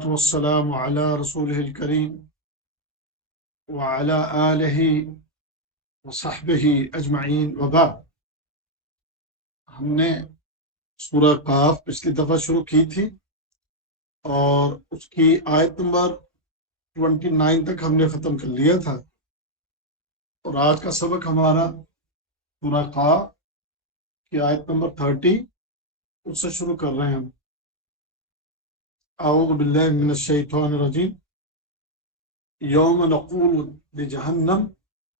والصلاة والسلام على رسوله الكريم وعلى آله وصحبه اجمعین وبعد۔ ہم نے سورہ قاف پچھلی دفعہ شروع کی تھی اور اس کی آیت نمبر 29 تک ہم نے ختم کر لیا تھا، اور آج کا سبق ہمارا سورہ قاف کی آیت نمبر 30 اس سے شروع کر رہے ہیں ہم۔ اعوذ باللہ من الشیطان الرجیم۔ یوم نقول لجہنم،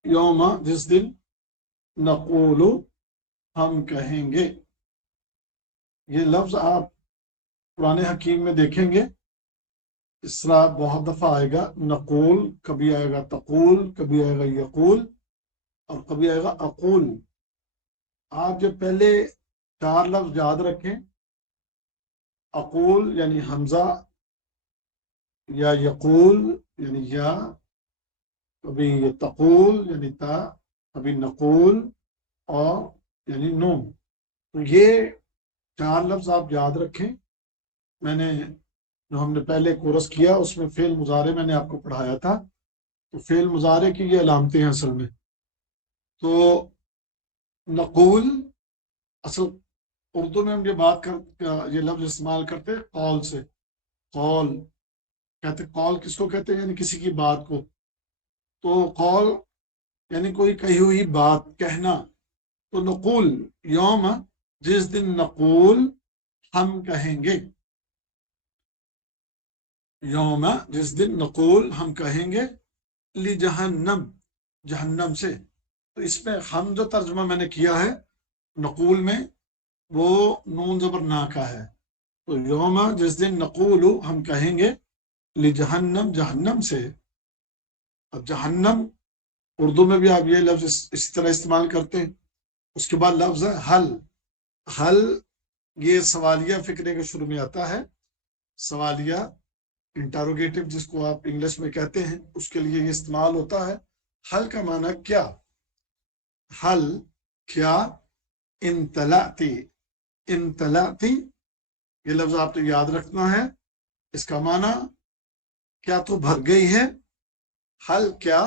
یوم جس دن، نقول ہم کہیں گے۔ یہ لفظ آپ قرآن حکیم میں دیکھیں گے، اس طرح بہت دفعہ آئے گا۔ نقول، کبھی آئے گا تقول، کبھی آئے گا یقول، اور کبھی آئے گا اقول۔ آپ جو پہلے 4 لفظ یاد رکھیں، اقول یعنی حمزہ، یا یقول یعنی یا، کبھی تقول یعنی تا، کبھی نقول اور یعنی نون۔ تو یہ 4 لفظ آپ یاد رکھیں۔ میں نے جو ہم نے پہلے کورس کیا اس میں فعل مضارع میں نے آپ کو پڑھایا تھا، تو فعل مضارع کی یہ علامتیں ہیں اصل میں۔ تو نقول، اصل اردو میں ہم یہ لفظ استعمال کرتے قول سے۔ قول کہتے، قول کس کو کہتے ہیں؟ یعنی کسی کی بات کو۔ تو قول یعنی کوئی کہی ہوئی بات، کہنا۔ تو نقول، یوم جس دن، نقول ہم کہیں گے، یوم جس دن، نقول ہم کہیں گے، لجہنم جہنم سے۔ تو اس میں ہم جو ترجمہ میں نے کیا ہے نقول میں، وہ نون زبر نا کا ہے۔ تو یوم جس دن، نقول ہم کہیں گے، لجہنم جہنم سے۔ اب جہنم اردو میں بھی آپ یہ لفظ اسی طرح استعمال کرتے ہیں۔ اس کے بعد لفظ ہے حل۔ حل یہ سوالیہ فکرے کے شروع میں آتا ہے، سوالیہ انٹروگیٹو جس کو آپ انگلش میں کہتے ہیں، اس کے لیے یہ استعمال ہوتا ہے۔ حل کا معنی کیا؟ حل کیا؟ امتلأتی، امتلأتی یہ لفظ آپ کو یاد رکھنا ہے۔ اس کا معنی کیا تو بھر گئی ہے؟ حل کیا؟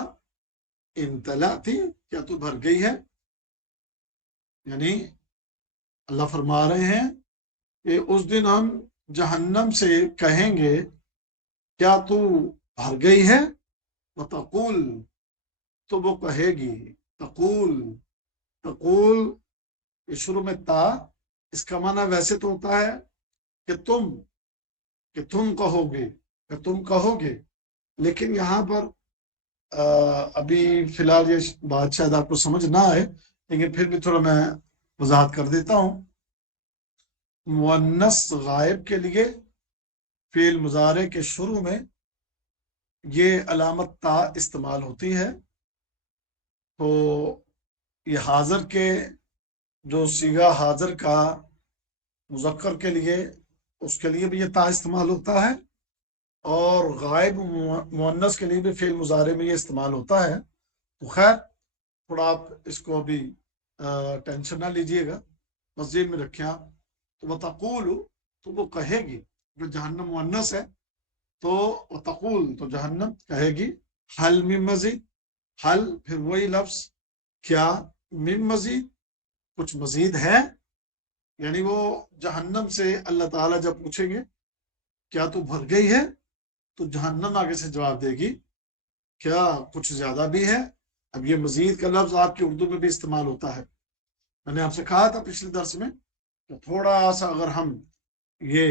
امتلأتی کیا تو بھر گئی ہے؟ یعنی اللہ فرما رہے ہیں کہ اس دن ہم جہنم سے کہیں گے، کیا تو بھر گئی ہے؟ وتقول، تو وہ کہے گی، تقول، تقول یہ شروع میں تا، اس کا معنی ویسے تو ہوتا ہے کہ تم کہو گے، کہ تم کہو گے، لیکن یہاں پر ابھی فی الحال یہ بات شاید آپ کو سمجھ نہ آئے، لیکن پھر بھی تھوڑا میں وضاحت کر دیتا ہوں۔ مؤنث غائب کے لیے فعل مضارع کے شروع میں یہ علامت تا استعمال ہوتی ہے۔ تو یہ حاضر کے جو صیغہ حاضر کا مذکر کے لیے، اس کے لیے بھی یہ تا استعمال ہوتا ہے، اور غائب مؤنث کے لیے بھی فعل مضارع میں یہ استعمال ہوتا ہے۔ تو خیر، تھوڑا آپ اس کو ابھی ٹینشن نہ لیجئے گا، مسجد میں رکھیں آپ۔ تو وتقول، تو وہ کہے گی، جو جہنم مؤنث ہے، تو وتقول تو جہنم کہے گی، حل من مزید، حل پھر وہی لفظ، کیا، من مزید کچھ مزید ہے؟ یعنی وہ جہنم سے اللہ تعالیٰ جب پوچھیں گے کیا تو بھر گئی ہے، تو جہنم آگے سے جواب دے گی، کیا کچھ زیادہ بھی ہے؟ اب یہ مزید کا لفظ آپ کی اردو میں بھی استعمال ہوتا ہے۔ میں نے آپ سے کہا تھا پچھلے درس میں کہ تھوڑا سا اگر ہم یہ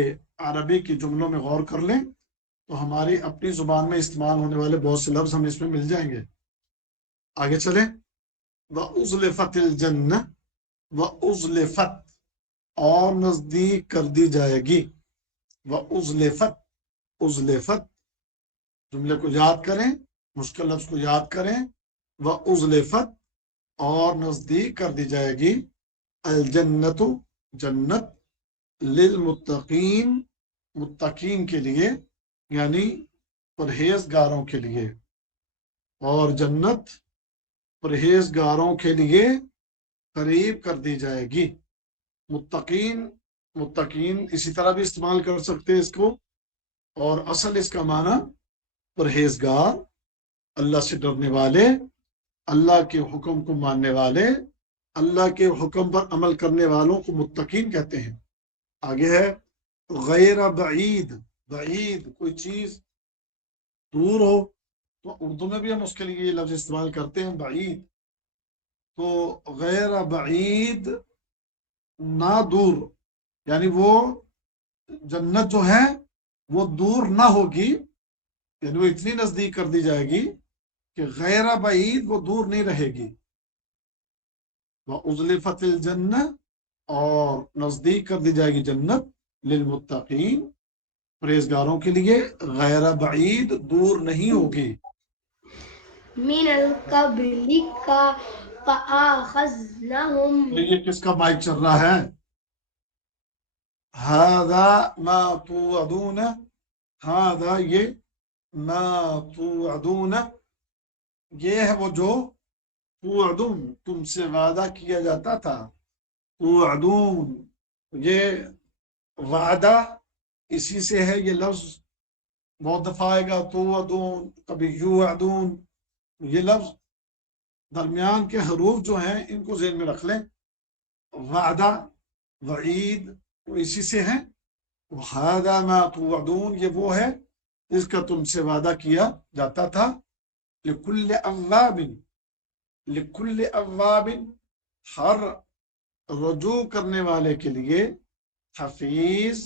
عربی کی جملوں میں غور کر لیں تو ہماری اپنی زبان میں استعمال ہونے والے بہت سے لفظ ہمیں اس میں مل جائیں گے۔ آگے چلیں۔ وَأُزْلِفَتِ الْجَنَّةُ، وَأُزْلِفَتْ اور نزدیک کر دی جائے گی۔ وَأُزْلِفَتْ، اُزْلِفَتْ جملے کو یاد کریں، مشکل لفظ کو یاد کریں۔ وَأُزْلِفَتْ اور نزدیک کر دی جائے گی، الجنت جنت، للمتقین متقین کے لیے، یعنی پرہیزگاروں کے لیے، اور جنت پرہیزگاروں کے لیے قریب کر دی جائے گی۔ متقین، متقین اسی طرح بھی استعمال کر سکتے اس کو اور اصل اس کا معنی پرہیزگار، اللہ سے ڈرنے والے، اللہ کے حکم کو ماننے والے، اللہ کے حکم پر عمل کرنے والوں کو متقین کہتے ہیں۔ آگے ہے غیر بعید، بعید کوئی چیز دور ہو، تو اردو میں بھی ہم اس کے لیے یہ لفظ استعمال کرتے ہیں بعید، تو غیر بعید نہ دور، یعنی وہ جنت جو ہے وہ دور نہ ہوگی، یعنی وہ اتنی نزدیک کر دی جائے گی کہ غیر بعید وہ دور نہیں رہے گی۔ وَأُزْلِفَتِ الْجَنَّةُ، اور نزدیک کر دی جائے گی جنت، للمتقین پرہیزگاروں کے لیے، غیر بعید دور نہیں ہوگی۔ من القبل کا فآخذناہم، تو یہ کس کا مائک چل رہا ہے؟ هذا ما توعدون، هذا یہ، ما توعدون یہ ہے وہ جو، توعدون تم سے وعدہ کیا جاتا تھا، توعدون یہ وعدہ اسی سے ہے، یہ لفظ بہت دفعہ آئے گا، توعدون کبھی یوعدون، یہ لفظ درمیان کے حروف جو ہیں ان کو ذہن میں رکھ لیں، وعدہ وعید وہ اسی سے ہیں، وَهَذَا مَا تُوعَدُونَ یہ وہ ہے جس کا تم سے وعدہ کیا جاتا تھا، لِكُلِّ أَوَّابٍ، لِكُلِّ أَوَّابٍ ہر رجوع کرنے والے کے لیے، حفیظ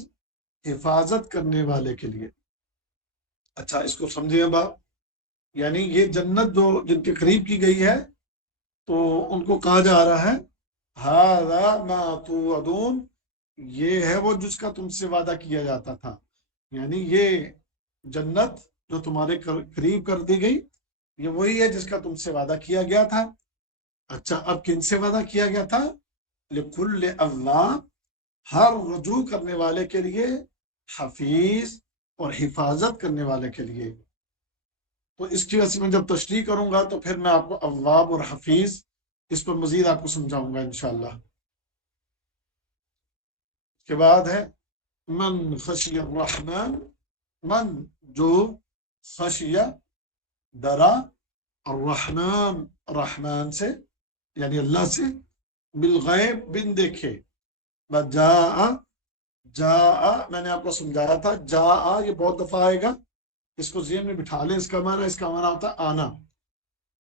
حفاظت کرنے والے کے لیے۔ اچھا اس کو سمجھیں اب آپ، یعنی یہ جنت جو جن کے قریب کی گئی ہے تو ان کو کہا جا رہا ہے هَذَا مَا تُوعَدُونَ یہ ہے وہ جس کا تم سے وعدہ کیا جاتا تھا، یعنی یہ جنت جو تمہارے قریب کر دی گئی یہ وہی ہے جس کا تم سے وعدہ کیا گیا تھا۔ اچھا اب کن سے وعدہ کیا گیا تھا؟ لِكُلِّ أَوَّابٍ ہر رجوع کرنے والے کے لیے، حفیظ اور حفاظت کرنے والے کے لیے۔ تو اس کی وجہ سے میں جب تشریح کروں گا تو پھر میں آپ کو اواب اور حفیظ اس پر مزید آپ کو سمجھاؤں گا انشاءاللہ۔ اس کے بعد ہے من خشی الرحمن، من جو، خشیہ ڈرا، الرحمن رحمان سے یعنی اللہ سے، بالغیب بن دیکھے، جاء، جاء میں نے آپ کو سمجھایا تھا، جاء یہ بہت دفعہ آئے گا، اس کو ذہن میں بٹھا لیں، اس کا معنی ہوتا ہے آنا،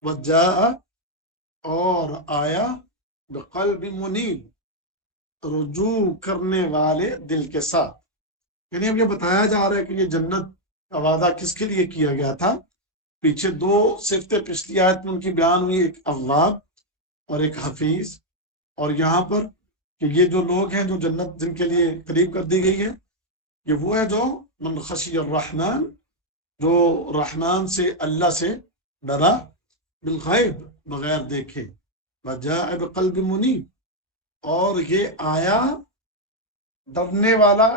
وجاء اور آیا، بقلب منیب رجوع کرنے والے دل کے ساتھ، یعنی اب یہ بتایا جا رہا ہے کہ یہ جنت کا وعدہ کس کے لیے کیا گیا تھا۔ پیچھے دو صفتیں پچھلی آیت میں ان کی بیان ہوئی، ایک اواب اور ایک حفیظ، اور یہاں پر کہ یہ جو لوگ ہیں جو جنت جن کے لیے قریب کر دی گئی ہے یہ وہ ہے جو من خشی الرحمن جو رحمان سے اللہ سے ڈرا، بالغیب بغیر دیکھے، وجاء بقلب منیب اور یہ آیا ڈرنے والا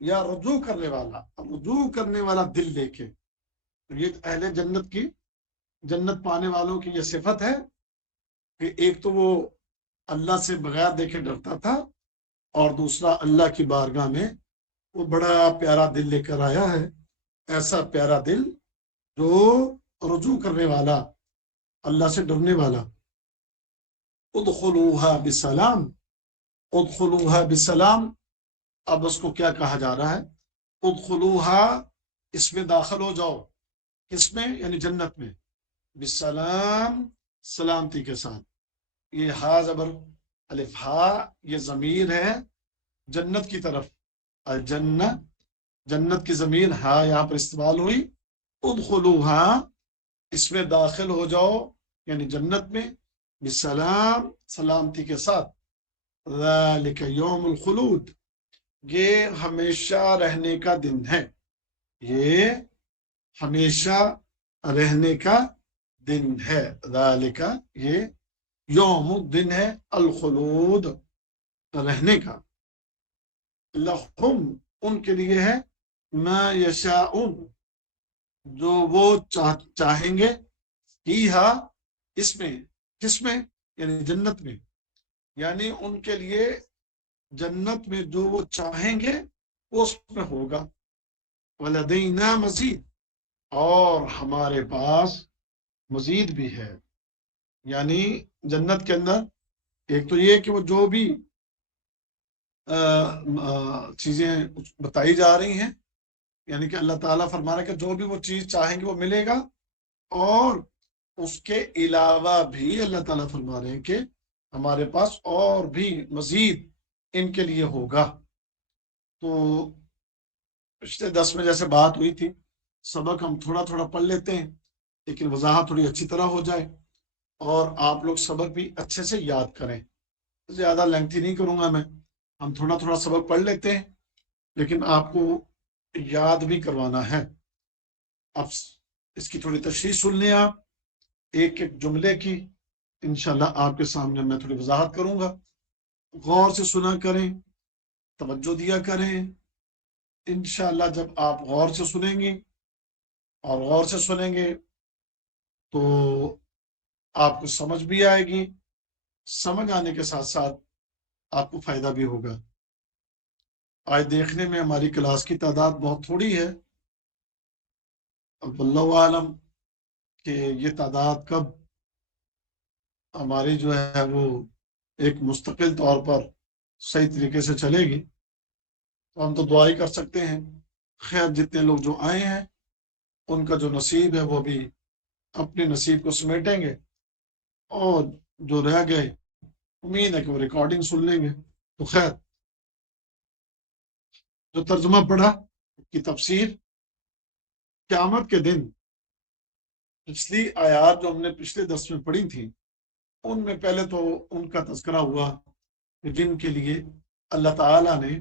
یا رجوع کرنے والا دل دیکھے۔ یہ اہل جنت کی، جنت پانے والوں کی یہ صفت ہے کہ ایک تو وہ اللہ سے بغیر دیکھے ڈرتا تھا، اور دوسرا اللہ کی بارگاہ میں وہ بڑا پیارا دل لے کر آیا ہے، ایسا پیارا دل جو رجوع کرنے والا، اللہ سے ڈرنے والا۔ ادخلوها بسلام، ادخلوها بسلام، اب اس کو کیا کہا جا رہا ہے؟ ادخلوها اس میں داخل ہو جاؤ، کس میں؟ یعنی جنت میں، بسلام سلامتی کے ساتھ۔ یہ ہا زبر الف ہا یہ ضمیر ہے جنت کی طرف، الجنہ جنت کی ضمیر ہا یہاں پر استعمال ہوئی، ادخلوها اس میں داخل ہو جاؤ یعنی جنت میں، بسلام سلامتی کے ساتھ، ذالک یوم الخلود یہ ہمیشہ رہنے کا دن ہے، یہ ہمیشہ رہنے کا دن ہے، ذالک یہ یوم دن ہے، الخلود رہنے کا، لہم ان کے لیے ہے، ما یشاؤن جو وہ چاہیں گے، فیہا اس میں، کس میں؟ یعنی جنت میں، یعنی ان کے لیے جنت میں جو وہ چاہیں گے وہ اس میں ہوگا، وَلَدَيْنَا مزید، اور ہمارے پاس مزید بھی ہے. یعنی جنت کے اندر ایک تو یہ کہ وہ جو بھی چیزیں بتائی جا رہی ہیں، یعنی کہ اللہ تعالیٰ فرما رہا ہے کہ جو بھی وہ چیز چاہیں گے وہ ملے گا، اور اس کے علاوہ بھی اللہ تعالیٰ فرما رہے ہیں کہ ہمارے پاس اور بھی مزید ان کے لیے ہوگا. تو پچھلے 10 میں جیسے بات ہوئی تھی، سبق ہم تھوڑا تھوڑا پڑھ لیتے ہیں لیکن وضاحت تھوڑی اچھی طرح ہو جائے اور آپ لوگ سبق بھی اچھے سے یاد کریں. زیادہ لینتھی نہیں کروں گا میں، ہم تھوڑا تھوڑا سبق پڑھ لیتے ہیں لیکن آپ کو یاد بھی کروانا ہے. اب اس کی تھوڑی تشریح سن لیں آپ، ایک ایک جملے کی انشاءاللہ آپ کے سامنے میں تھوڑی وضاحت کروں گا. غور سے سنا کریں، توجہ دیا کریں. انشاءاللہ جب آپ غور سے سنیں گے اور غور سے سنیں گے تو آپ کو سمجھ بھی آئے گی، سمجھ آنے کے ساتھ ساتھ آپ کو فائدہ بھی ہوگا. آج دیکھنے میں ہماری کلاس کی تعداد بہت تھوڑی ہے، اب اللہ عالم کہ یہ تعداد کب ہماری جو ہے وہ ایک مستقل طور پر صحیح طریقے سے چلے گی. تو ہم تو دعا ہی کر سکتے ہیں. خیر، جتنے لوگ جو آئے ہیں ان کا جو نصیب ہے وہ بھی اپنے نصیب کو سمیٹیں گے، اور جو رہ گئے امید ہے کہ وہ ریکارڈنگ سن لیں گے. تو خیر، جو ترجمہ پڑھا کی تفسیر، قیامت کے دن پچھلی آیات جو ہم نے پچھلے درس میں پڑھی تھی ان میں پہلے تو ان کا تذکرہ ہوا کہ جن کے لیے اللہ تعالیٰ نے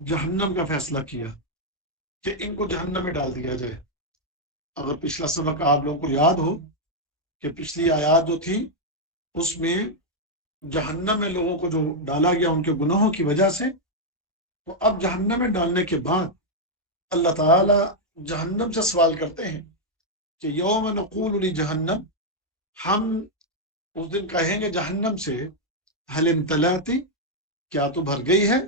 جہنم کا فیصلہ کیا کہ ان کو جہنم میں ڈال دیا جائے. اگر پچھلا سبق آپ لوگوں کو یاد ہو کہ پچھلی آیات جو تھی اس میں جہنم میں لوگوں کو جو ڈالا گیا ان کے گناہوں کی وجہ سے، تو اب جہنم میں ڈالنے کے بعد اللہ تعالیٰ جہنم سے سوال کرتے ہیں کہ یوم نقول لجہنم، ہم اس دن کہیں گے جہنم سے حل امتلاتی، کیا تو بھر گئی ہے،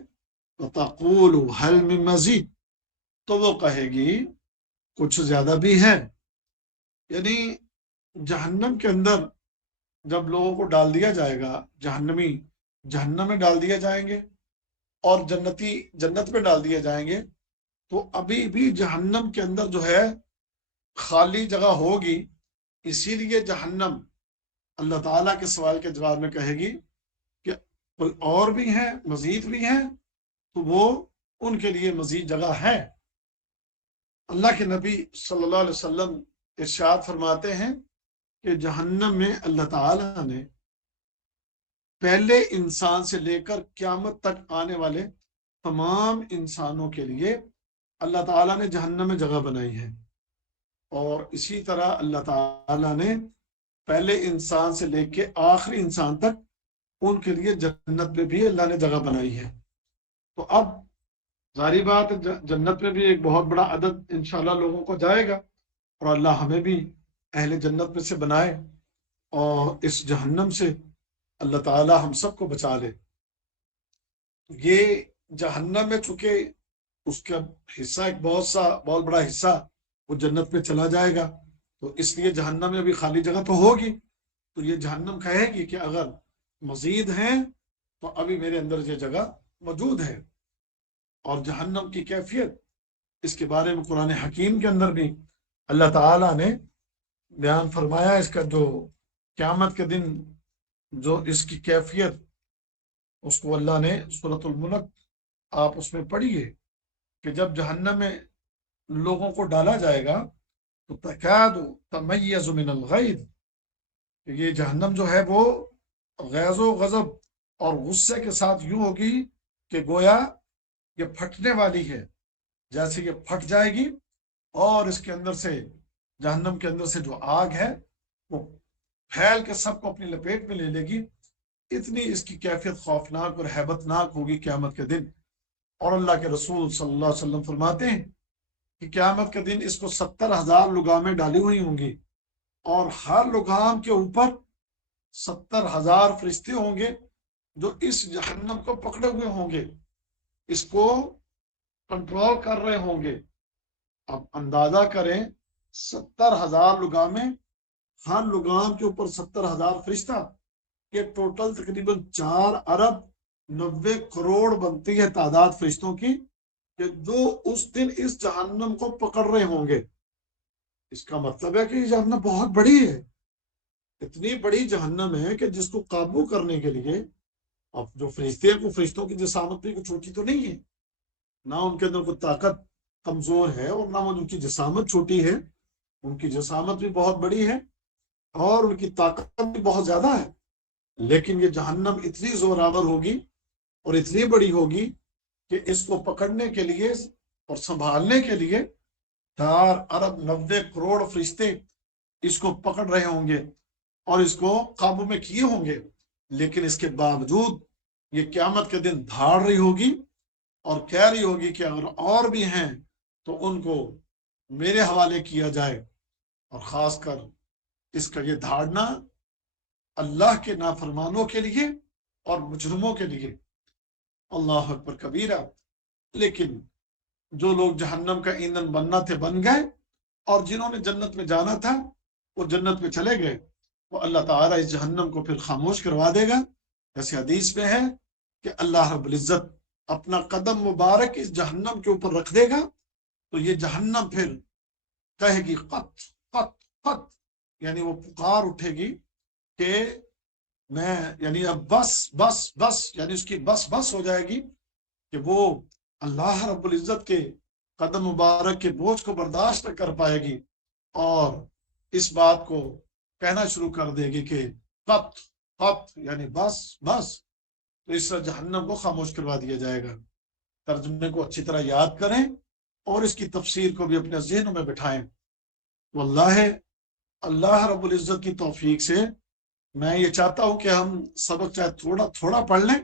وتقول حل من مزید، تو وہ کہے گی کچھ زیادہ بھی ہے. یعنی جہنم کے اندر جب لوگوں کو ڈال دیا جائے گا، جہنمی جہنم میں ڈال دیا جائیں گے اور جنتی جنت میں ڈال دیے جائیں گے، تو ابھی بھی جہنم کے اندر جو ہے خالی جگہ ہوگی. اسی لیے جہنم اللہ تعالیٰ کے سوال کے جواب میں کہے گی کہ کوئی اور بھی ہیں، مزید بھی ہیں، تو وہ ان کے لیے مزید جگہ ہے. اللہ کے نبی صلی اللہ علیہ وسلم ارشاد فرماتے ہیں کہ جہنم میں اللہ تعالیٰ نے پہلے انسان سے لے کر قیامت تک آنے والے تمام انسانوں کے لیے اللہ تعالیٰ نے جہنم میں جگہ بنائی ہے، اور اسی طرح اللہ تعالیٰ نے پہلے انسان سے لے کے آخری انسان تک ان کے لیے جنت میں بھی اللہ نے جگہ بنائی ہے. تو اب ظاہری بات جنت میں بھی ایک بہت بڑا عدد انشاءاللہ لوگوں کو جائے گا، اور اللہ ہمیں بھی اہل جنت میں سے بنائے اور اس جہنم سے اللہ تعالی ہم سب کو بچا لے. یہ جہنم میں چونکہ اس کا حصہ ایک بہت بڑا حصہ وہ جنت میں چلا جائے گا، تو اس لیے جہنم میں بھی خالی جگہ تو ہوگی. تو یہ جہنم کہے گی کہ اگر مزید ہیں تو ابھی میرے اندر یہ جگہ موجود ہے. اور جہنم کی کیفیت، اس کے بارے میں قرآن حکیم کے اندر بھی اللہ تعالیٰ نے بیان فرمایا. اس کا جو قیامت کے دن جو اس کی کیفیت، اس کو اللہ نے سورۃ الملک آپ اس میں پڑھیے کہ جب جہنم میں لوگوں کو ڈالا جائے گا تو تکاد تمیز من الغیظ، یہ جہنم جو ہے وہ غیظ و غضب اور غصے کے ساتھ یوں ہوگی کہ گویا یہ پھٹنے والی ہے. جیسے یہ پھٹ جائے گی اور اس کے اندر سے، جہنم کے اندر سے جو آگ ہے وہ پھیل کے سب کو اپنی لپیٹ میں لے لے گی. اتنی اس کی کیفیت خوفناک اور ہیبت ناک ہوگی قیامت کے دن. اور اللہ کے رسول صلی اللہ علیہ وسلم فرماتے ہیں کہ قیامت کے دن اس کو 70,000 لگامیں ڈالی ہوئی ہوں گی، اور ہر لگام کے اوپر 70,000 فرشتے ہوں گے جو اس جہنم کو پکڑے ہوئے ہوں گے، اس کو کنٹرول کر رہے ہوں گے. اب اندازہ کریں 70,000 لگامیں، ہر لگام کے اوپر 70,000 فرشتہ، یہ ٹوٹل تقریباً 4,90,00,000,000 بنتی ہے تعداد فرشتوں کی، کہ جو اس دن اس جہنم کو پکڑ رہے ہوں گے۔ اس کا مطلب ہے کہ یہ جہنم بہت بڑی ہے، اتنی بڑی جہنم ہے کہ جس کو قابو کرنے کے لیے اب جو فرشتے ہیں، کو فرشتوں کی جسامت بھی کچھ چھوٹی تو نہیں ہے، نہ ان کے اندر کوئی طاقت کمزور ہے اور نہ ان کی جسامت چھوٹی ہے، ان کی جسامت بھی بہت بڑی ہے اور ان کی طاقت بھی بہت زیادہ ہے، لیکن یہ جہنم اتنی زوراور ہوگی اور اتنی بڑی ہوگی کہ اس کو پکڑنے کے لیے اور سنبھالنے کے لیے 4,90,00,000,000 فرشتے اس کو پکڑ رہے ہوں گے اور اس کو قابو میں کیے ہوں گے، لیکن اس کے باوجود یہ قیامت کے دن دھاڑ رہی ہوگی اور کہہ رہی ہوگی کہ اگر اور بھی ہیں تو ان کو میرے حوالے کیا جائے، اور خاص کر اس کا یہ دھاڑنا اللہ کے نافرمانوں کے لیے اور مجرموں کے لیے۔ اللہ اکبر کبیرہ۔ لیکن جو لوگ جہنم کا ایندھن بننا تھے بن گئے، اور جنہوں نے جنت میں جانا تھا وہ جنت میں چلے گئے، وہ اللہ تعالیٰ اس جہنم کو پھر خاموش کروا دے گا۔ جیسے حدیث میں ہے کہ اللہ رب العزت اپنا قدم مبارک اس جہنم کے اوپر رکھ دے گا، تو یہ جہنم پھر کہے گی قط قط قط، یعنی وہ پکار اٹھے گی کہ میں، یعنی اب بس بس بس، یعنی اس کی بس بس ہو جائے گی کہ وہ اللہ رب العزت کے قدم مبارک کے بوجھ کو برداشت نہ کر پائے گی اور اس بات کو کہنا شروع کر دے گی کہ قط قط، یعنی بس بس، تو اس جہنم کو خاموش کروا دیا جائے گا۔ ترجمے کو اچھی طرح یاد کریں اور اس کی تفسیر کو بھی اپنے ذہنوں میں بٹھائیں۔ واللہ اللہ رب العزت کی توفیق سے میں یہ چاہتا ہوں کہ ہم سبق چاہے تھوڑا تھوڑا پڑھ لیں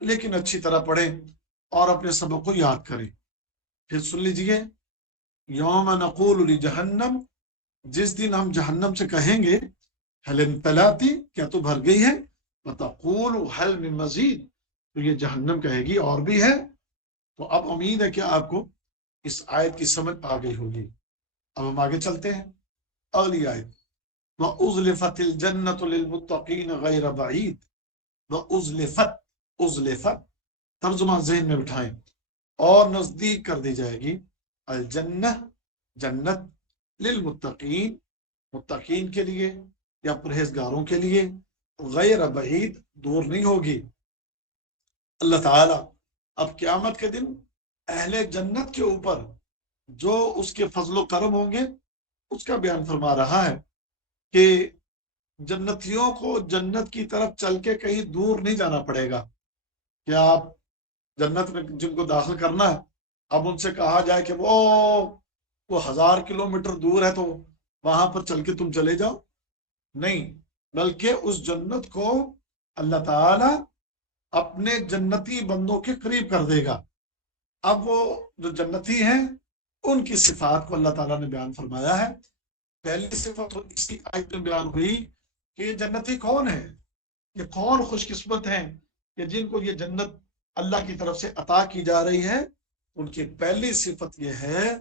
لیکن اچھی طرح پڑھیں اور اپنے سبق کو یاد کریں۔ پھر سن لیجئے، یوم نقول لجہنم، جس دن ہم جہنم سے کہیں گے حل امتلاتی، کیا تو بھر گئی ہے، وتقول حل من مزید، تو یہ جہنم کہے گی اور بھی ہے۔ تو اب امید ہے کہ آپ کو اس آیت کی سمجھ آ گئی ہوگی۔ اب ہم آگے چلتے ہیں اگلی آیت، وَأُزْلِفَتِ الْجَنَّةُ لِلْمُتَّقِينَ غَيْرَ بَعِيدٍ۔ وَأُزْلِفَت، اُزْلِفت ترجمہ ذہن میں بٹھائیں، اور نزدیک کر دی جائے گی، الجنہ، جنت، للمتقین، متقین کے لیے یا پرہیزگاروں کے لیے، غیر بعید، دور نہیں ہوگی۔ اللہ تعالیٰ اب قیامت کے دن اہل جنت کے اوپر جو اس کے فضل و کرم ہوں گے اس کا بیان فرما رہا ہے کہ جنتیوں کو جنت کی طرف چل کے کہیں دور نہیں جانا پڑے گا۔ کیا آپ جنت میں جن کو داخل کرنا ہے، اب ان سے کہا جائے کہ وہ 1,000 کلومیٹر دور ہے تو وہاں پر چل کے تم چلے جاؤ؟ نہیں، بلکہ اس جنت کو اللہ تعالی اپنے جنتی بندوں کے قریب کر دے گا۔ اب وہ جو جنتی ہیں ان کی صفات کو اللہ تعالیٰ نے بیان فرمایا ہے۔ پہلی صفت اسی آیت میں بیان ہوئی کہ یہ جنتی کون ہے، یہ کون خوش قسمت ہیں کہ جن کو یہ جنت اللہ کی طرف سے عطا کی جا رہی ہے۔ ان کی پہلی صفت یہ ہے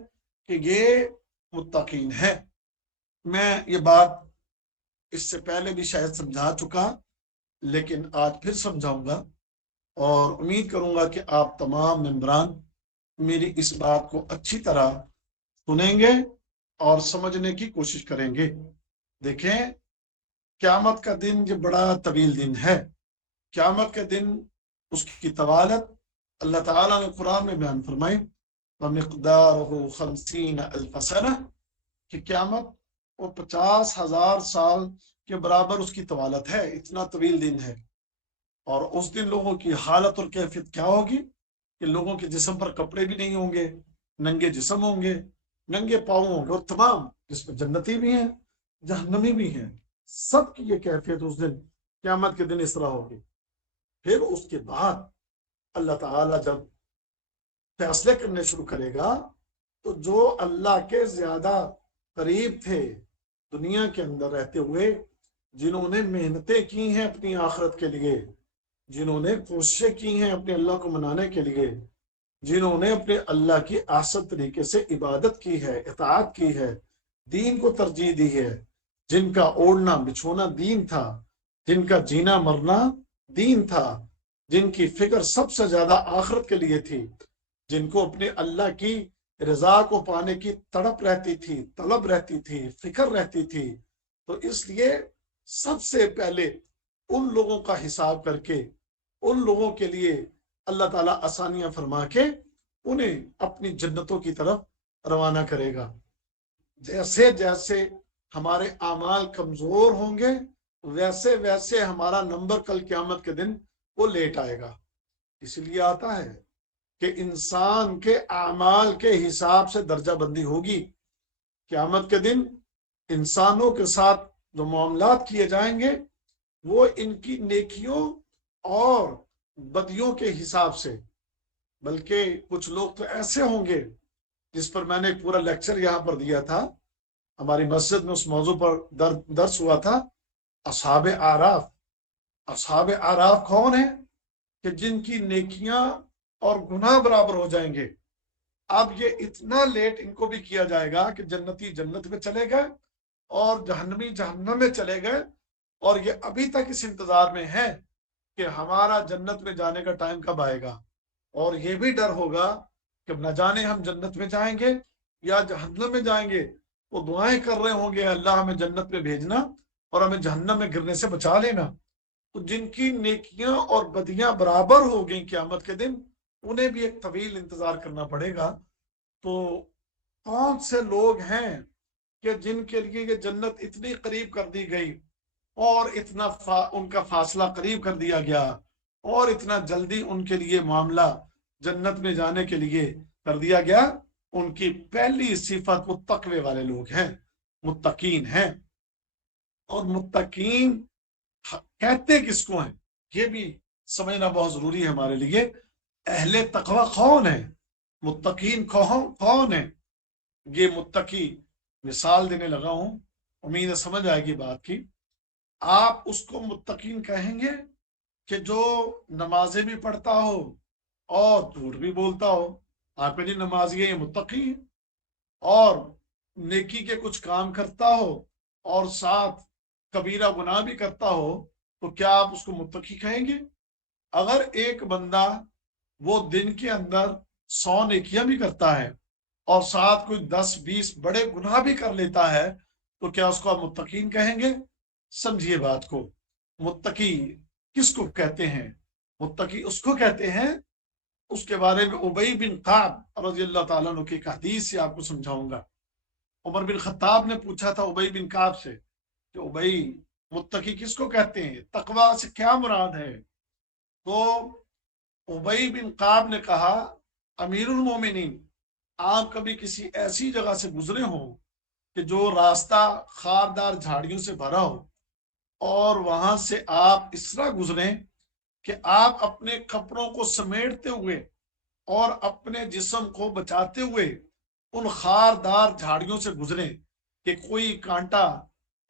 کہ یہ متقین ہے۔ میں یہ بات اس سے پہلے بھی شاید سمجھا چکا، لیکن آج پھر سمجھاؤں گا اور امید کروں گا کہ آپ تمام ممبران میری اس بات کو اچھی طرح سنیں گے اور سمجھنے کی کوشش کریں گے۔ دیکھیں، قیامت کا دن یہ بڑا طویل دن ہے۔ قیامت کے دن اس کی طوالت اللہ تعالیٰ نے قرآن میں بیان فرمائی، وَمِقْدَارُهُ 50,000 سنہ، کہ قیامت وہ 50,000 سال کے برابر اس کی طوالت ہے، اتنا طویل دن ہے۔ اور اس دن لوگوں کی حالت اور کیفیت کیا ہوگی کہ لوگوں کے جسم پر کپڑے بھی نہیں ہوں گے، ننگے جسم ہوں گے، ننگے پاؤں ہوں گے، اور تمام جس میں جنتی بھی ہیں جہنمی بھی ہیں، سب کی یہ کیفیت اس دن قیامت کے دن اس طرح ہوگی۔ پھر اس کے بعد اللہ تعالیٰ جب فیصلے کرنے شروع کرے گا تو جو اللہ کے زیادہ قریب تھے دنیا کے اندر رہتے ہوئے، جنہوں نے محنتیں کی ہیں اپنی آخرت کے لیے، جنہوں نے کوششیں کی ہیں اپنے اللہ کو منانے کے لیے، جنہوں نے اپنے اللہ کی احسن طریقے سے عبادت کی ہے، اطاعت کی ہے، دین کو ترجیح دی ہے، جن کا اوڑھنا بچھونا دین تھا، جن کا جینا مرنا دین تھا، جن کی فکر سب سے زیادہ آخرت کے لیے تھی، جن کو اپنے اللہ کی رضا کو پانے کی تڑپ رہتی تھی، طلب رہتی تھی، فکر رہتی تھی، تو اس لیے سب سے پہلے ان لوگوں کا حساب کر کے ان لوگوں کے لیے اللہ تعالیٰ آسانیاں فرما کے انہیں اپنی جنتوں کی طرف روانہ کرے گا۔ جیسے جیسے ہمارے اعمال کمزور ہوں گے ویسے ویسے ہمارا نمبر کل قیامت کے دن وہ لیٹ آئے گا۔ اس لیے آتا ہے کہ انسان کے اعمال کے حساب سے درجہ بندی ہوگی۔ قیامت کے دن انسانوں کے ساتھ جو معاملات کیے جائیں گے وہ ان کی نیکیوں اور بدیوں کے حساب سے، بلکہ کچھ لوگ تو ایسے ہوں گے جس پر میں نے ایک پورا لیکچر یہاں پر دیا تھا، ہماری مسجد میں اس موضوع پر درس ہوا تھا، اصحاب اعراف۔ اصحاب اعراف کون ہیں؟ کہ جن کی نیکیاں اور گناہ برابر ہو جائیں گے۔ اب یہ اتنا لیٹ ان کو بھی کیا جائے گا کہ جنتی جنت میں چلے گئے اور جہنمی جہنم میں چلے گئے، اور یہ ابھی تک اس انتظار میں ہے کہ ہمارا جنت میں جانے کا ٹائم کب آئے گا، اور یہ بھی ڈر ہوگا کہ نہ جانے ہم جنت میں جائیں گے یا جہنم میں جائیں گے۔ وہ دعائیں کر رہے ہوں گے اللہ ہمیں جنت میں بھیجنا اور ہمیں جہنم میں گرنے سے بچا لینا۔ تو جن کی نیکیاں اور بدیاں برابر ہو گئیں قیامت کے دن، انہیں بھی ایک طویل انتظار کرنا پڑے گا۔ تو کون سے لوگ ہیں کہ جن کے لیے یہ جنت اتنی قریب کر دی گئی اور اتنا ان کا فاصلہ قریب کر دیا گیا اور اتنا جلدی ان کے لیے معاملہ جنت میں جانے کے لیے کر دیا گیا؟ ان کی پہلی صفت وہ تقوی والے لوگ ہیں، متقین ہیں۔ اور متقین کہتے کس کو ہیں یہ بھی سمجھنا بہت ضروری ہے ہمارے لیے۔ اہل تقوی کون ہے؟ متقین کون ہے؟ یہ متقی مثال دینے لگا ہوں، امید سمجھ آئے گی بات کی۔ آپ اس کو متقین کہیں گے کہ جو نمازیں بھی پڑھتا ہو اور جھوٹ بھی بولتا ہو۔ آپ کے لیے نمازی ہے، یہ متقی ہے، اور نیکی کے کچھ کام کرتا ہو اور ساتھ کبیرہ گناہ بھی کرتا ہو، تو کیا آپ اس کو متقی کہیں گے؟ اگر ایک بندہ وہ دن کے اندر 100 نیکیاں بھی کرتا ہے اور ساتھ کوئی 10-20 بڑے گناہ بھی کر لیتا ہے، تو کیا اس کو آپ متقین کہیں گے؟ سمجھیے بات کو۔ متقی کس کو کہتے ہیں؟ متقی اس کو کہتے ہیں، اس کے بارے میں ابی بن کعب رضی اللہ تعالیٰ عنہ کی ایک حدیث سے آپ کو سمجھاؤں گا۔ عمر بن خطاب نے پوچھا تھا ابی بن کعب سے کہ ابی، متقی کس کو کہتے ہیں؟ تقوی سے کیا مراد ہے؟ تو ابی بن کعب نے کہا، امیر المومنین، آپ کبھی کسی ایسی جگہ سے گزرے ہوں کہ جو راستہ خاردار جھاڑیوں سے بھرا ہو، اور وہاں سے آپ اس طرح گزریں کہ آپ اپنے کپڑوں کو سمیٹتے ہوئے اور اپنے جسم کو بچاتے ہوئے ان خاردار جھاڑیوں سے گزریں کہ کوئی کانٹا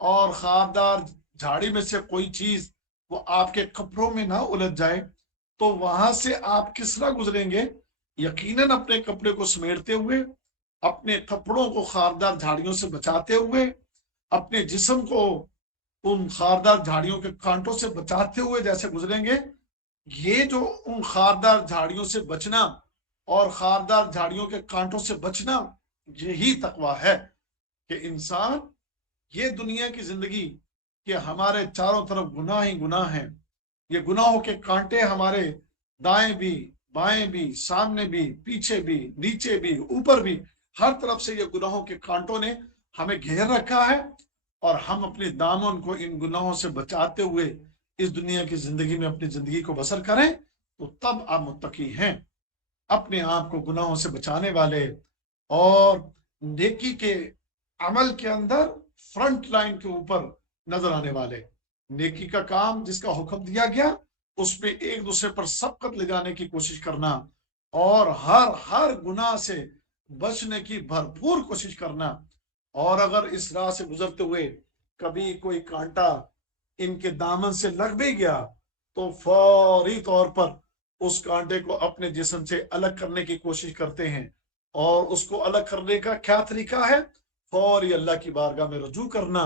اور خاردار جھاڑی میں سے کوئی چیز وہ آپ کے کپڑوں میں نہ الجھ جائے، تو وہاں سے آپ کس طرح گزریں گے؟ یقیناً اپنے کپڑے کو سمیٹتے ہوئے، اپنے کپڑوں کو خاردار جھاڑیوں سے بچاتے ہوئے، اپنے جسم کو ان خاردار جھاڑیوں کے کانٹوں سے بچاتے ہوئے جیسے گزریں گے۔ یہ جو ان خاردار جھاڑیوں سے بچنا اور خاردار جھاڑیوں کے کانٹوں سے بچنا، یہی تقوی ہے کہ انسان یہ دنیا کی زندگی کہ ہمارے چاروں طرف گناہ ہی گناہ ہیں، یہ گناہوں کے کانٹے ہمارے دائیں بھی بائیں بھی سامنے بھی پیچھے بھی نیچے بھی اوپر بھی، ہر طرف سے یہ گناہوں کے کانٹوں نے ہمیں گھیر رکھا ہے، اور ہم اپنے دامن کو ان گناہوں سے بچاتے ہوئے اس دنیا کی زندگی میں اپنی زندگی کو بسر کریں، تو تب آپ متقی ہیں، اپنے آپ کو گناہوں سے بچانے والے اور نیکی کے عمل کے اندر فرنٹ لائن کے اوپر نظر آنے والے۔ نیکی کا کام جس کا حکم دیا گیا اس پہ ایک دوسرے پر سبقت لے جانے کی کوشش کرنا، اور ہر گناہ سے بچنے کی بھرپور کوشش کرنا۔ اور اگر اس راہ سے گزرتے ہوئے کبھی کوئی کانٹا ان کے دامن سے لگ بھی گیا تو فوری طور پر اس کانٹے کو اپنے جسم سے الگ کرنے کی کوشش کرتے ہیں، اور اس کو الگ کرنے کا کیا طریقہ ہے؟ فوری اللہ کی بارگاہ میں رجوع کرنا،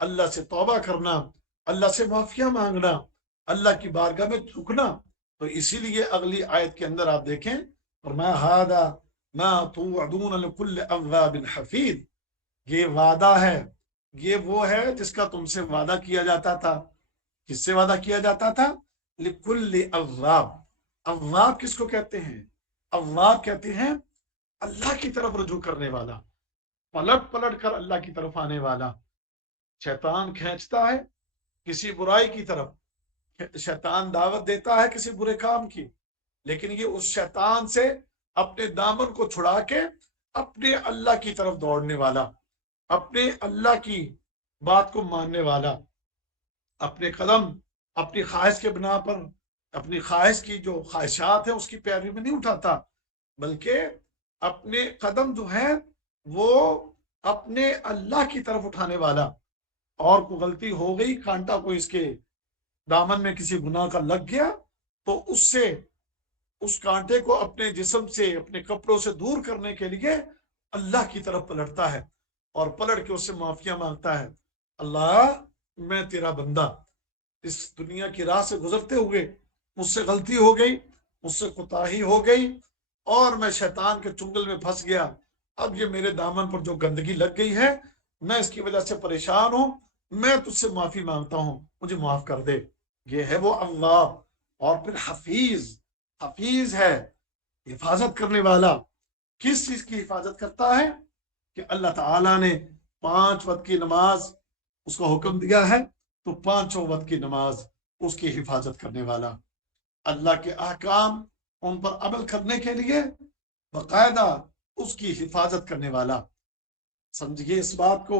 اللہ سے توبہ کرنا، اللہ سے معافیاں مانگنا، اللہ کی بارگاہ میں جھکنا۔ تو اسی لیے اگلی آیت کے اندر آپ دیکھیں، فرمایا ھذا ما توعدون لکل اواب حفیظ، یہ وعدہ ہے، یہ وہ ہے جس کا تم سے وعدہ کیا جاتا تھا۔ کس سے وعدہ کیا جاتا تھا؟ لکل اواب۔ اواب کس کو کہتے ہیں؟ اواب کہتے ہیں اللہ کی طرف رجوع کرنے والا، پلٹ پلٹ کر اللہ کی طرف آنے والا۔ شیطان کھینچتا ہے کسی برائی کی طرف، شیطان دعوت دیتا ہے کسی برے کام کی، لیکن یہ اس شیطان سے اپنے دامن کو چھڑا کے اپنے اللہ کی طرف دوڑنے والا، اپنے اللہ کی بات کو ماننے والا، اپنے قدم اپنی خواہش کے بنا پر، اپنی خواہش کی جو خواہشات ہیں اس کی پیروی میں نہیں اٹھاتا، بلکہ اپنے قدم جو ہیں وہ اپنے اللہ کی طرف اٹھانے والا۔ اور کوئی غلطی ہو گئی، کانٹا کوئی اس کے دامن میں کسی گناہ کا لگ گیا، تو اس سے اس کانٹے کو اپنے جسم سے، اپنے کپڑوں سے دور کرنے کے لیے اللہ کی طرف پلٹتا ہے، اور پلٹ کے اس سے معافیاں مانگتا ہے۔ اللہ، میں تیرا بندہ، اس دنیا کی راہ سے گزرتے ہوئے مجھ سے غلطی ہو گئی، مجھ سے کوتاہی ہو گئی، اور میں شیطان کے چنگل میں پھنس گیا۔ اب یہ میرے دامن پر جو گندگی لگ گئی ہے، میں اس کی وجہ سے پریشان ہوں، میں تجھ سے معافی مانگتا ہوں، مجھے معاف کر دے۔ یہ ہے وہ اللہ۔ اور پھر حفیظ، حفیظ ہے حفاظت کرنے والا۔ کس چیز کی حفاظت کرتا ہے؟ کہ اللہ تعالیٰ نے 5 وقت کی نماز اس کو حکم دیا ہے، تو 5 وقت کی نماز اس کی حفاظت کرنے والا، اللہ کے احکام ان پر عمل کرنے کے لیے باقاعدہ اس کی حفاظت کرنے والا۔ سمجھیے اس بات کو۔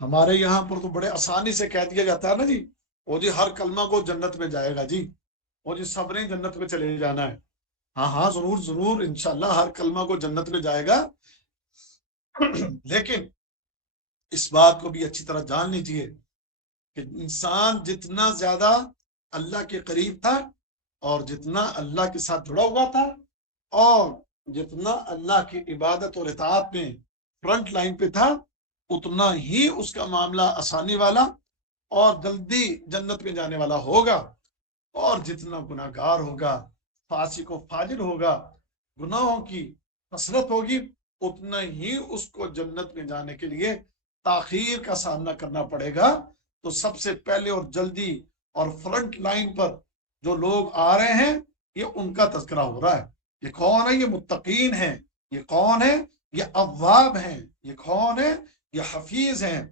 ہمارے یہاں پر تو بڑے آسانی سے کہہ دیا جاتا ہے نا جی، وہ جی ہر کلمہ کو جنت میں جائے گا جی، وہ جی سب نے جنت میں چلے جانا ہے۔ ہاں ہاں، ضرور ضرور، انشاءاللہ ہر کلمہ کو جنت میں جائے گا، لیکن اس بات کو بھی اچھی طرح جان لیجیے کہ انسان جتنا زیادہ اللہ کے قریب تھا، اور جتنا اللہ کے ساتھ جڑا ہوا تھا، اور جتنا اللہ کی عبادت اور اطاعت میں فرنٹ لائن پہ تھا، اتنا ہی اس کا معاملہ آسانی والا اور جلدی جنت میں جانے والا ہوگا۔ اور جتنا گناہ گار ہوگا، فاسق و فاجر ہوگا، گناہوں کی کثرت ہوگی، اتنا ہی اس کو جنت میں جانے کے لیے تاخیر کا سامنا کرنا پڑے گا۔ تو سب سے پہلے اور جلدی اور فرنٹ لائن پر جو لوگ آ رہے ہیں، یہ ان کا تذکرہ ہو رہا ہے۔ یہ کون ہے؟ یہ متقین ہیں۔ یہ کون ہے؟ یہ اواب ہیں۔ یہ کون ہے؟ یہ حفیظ ہیں،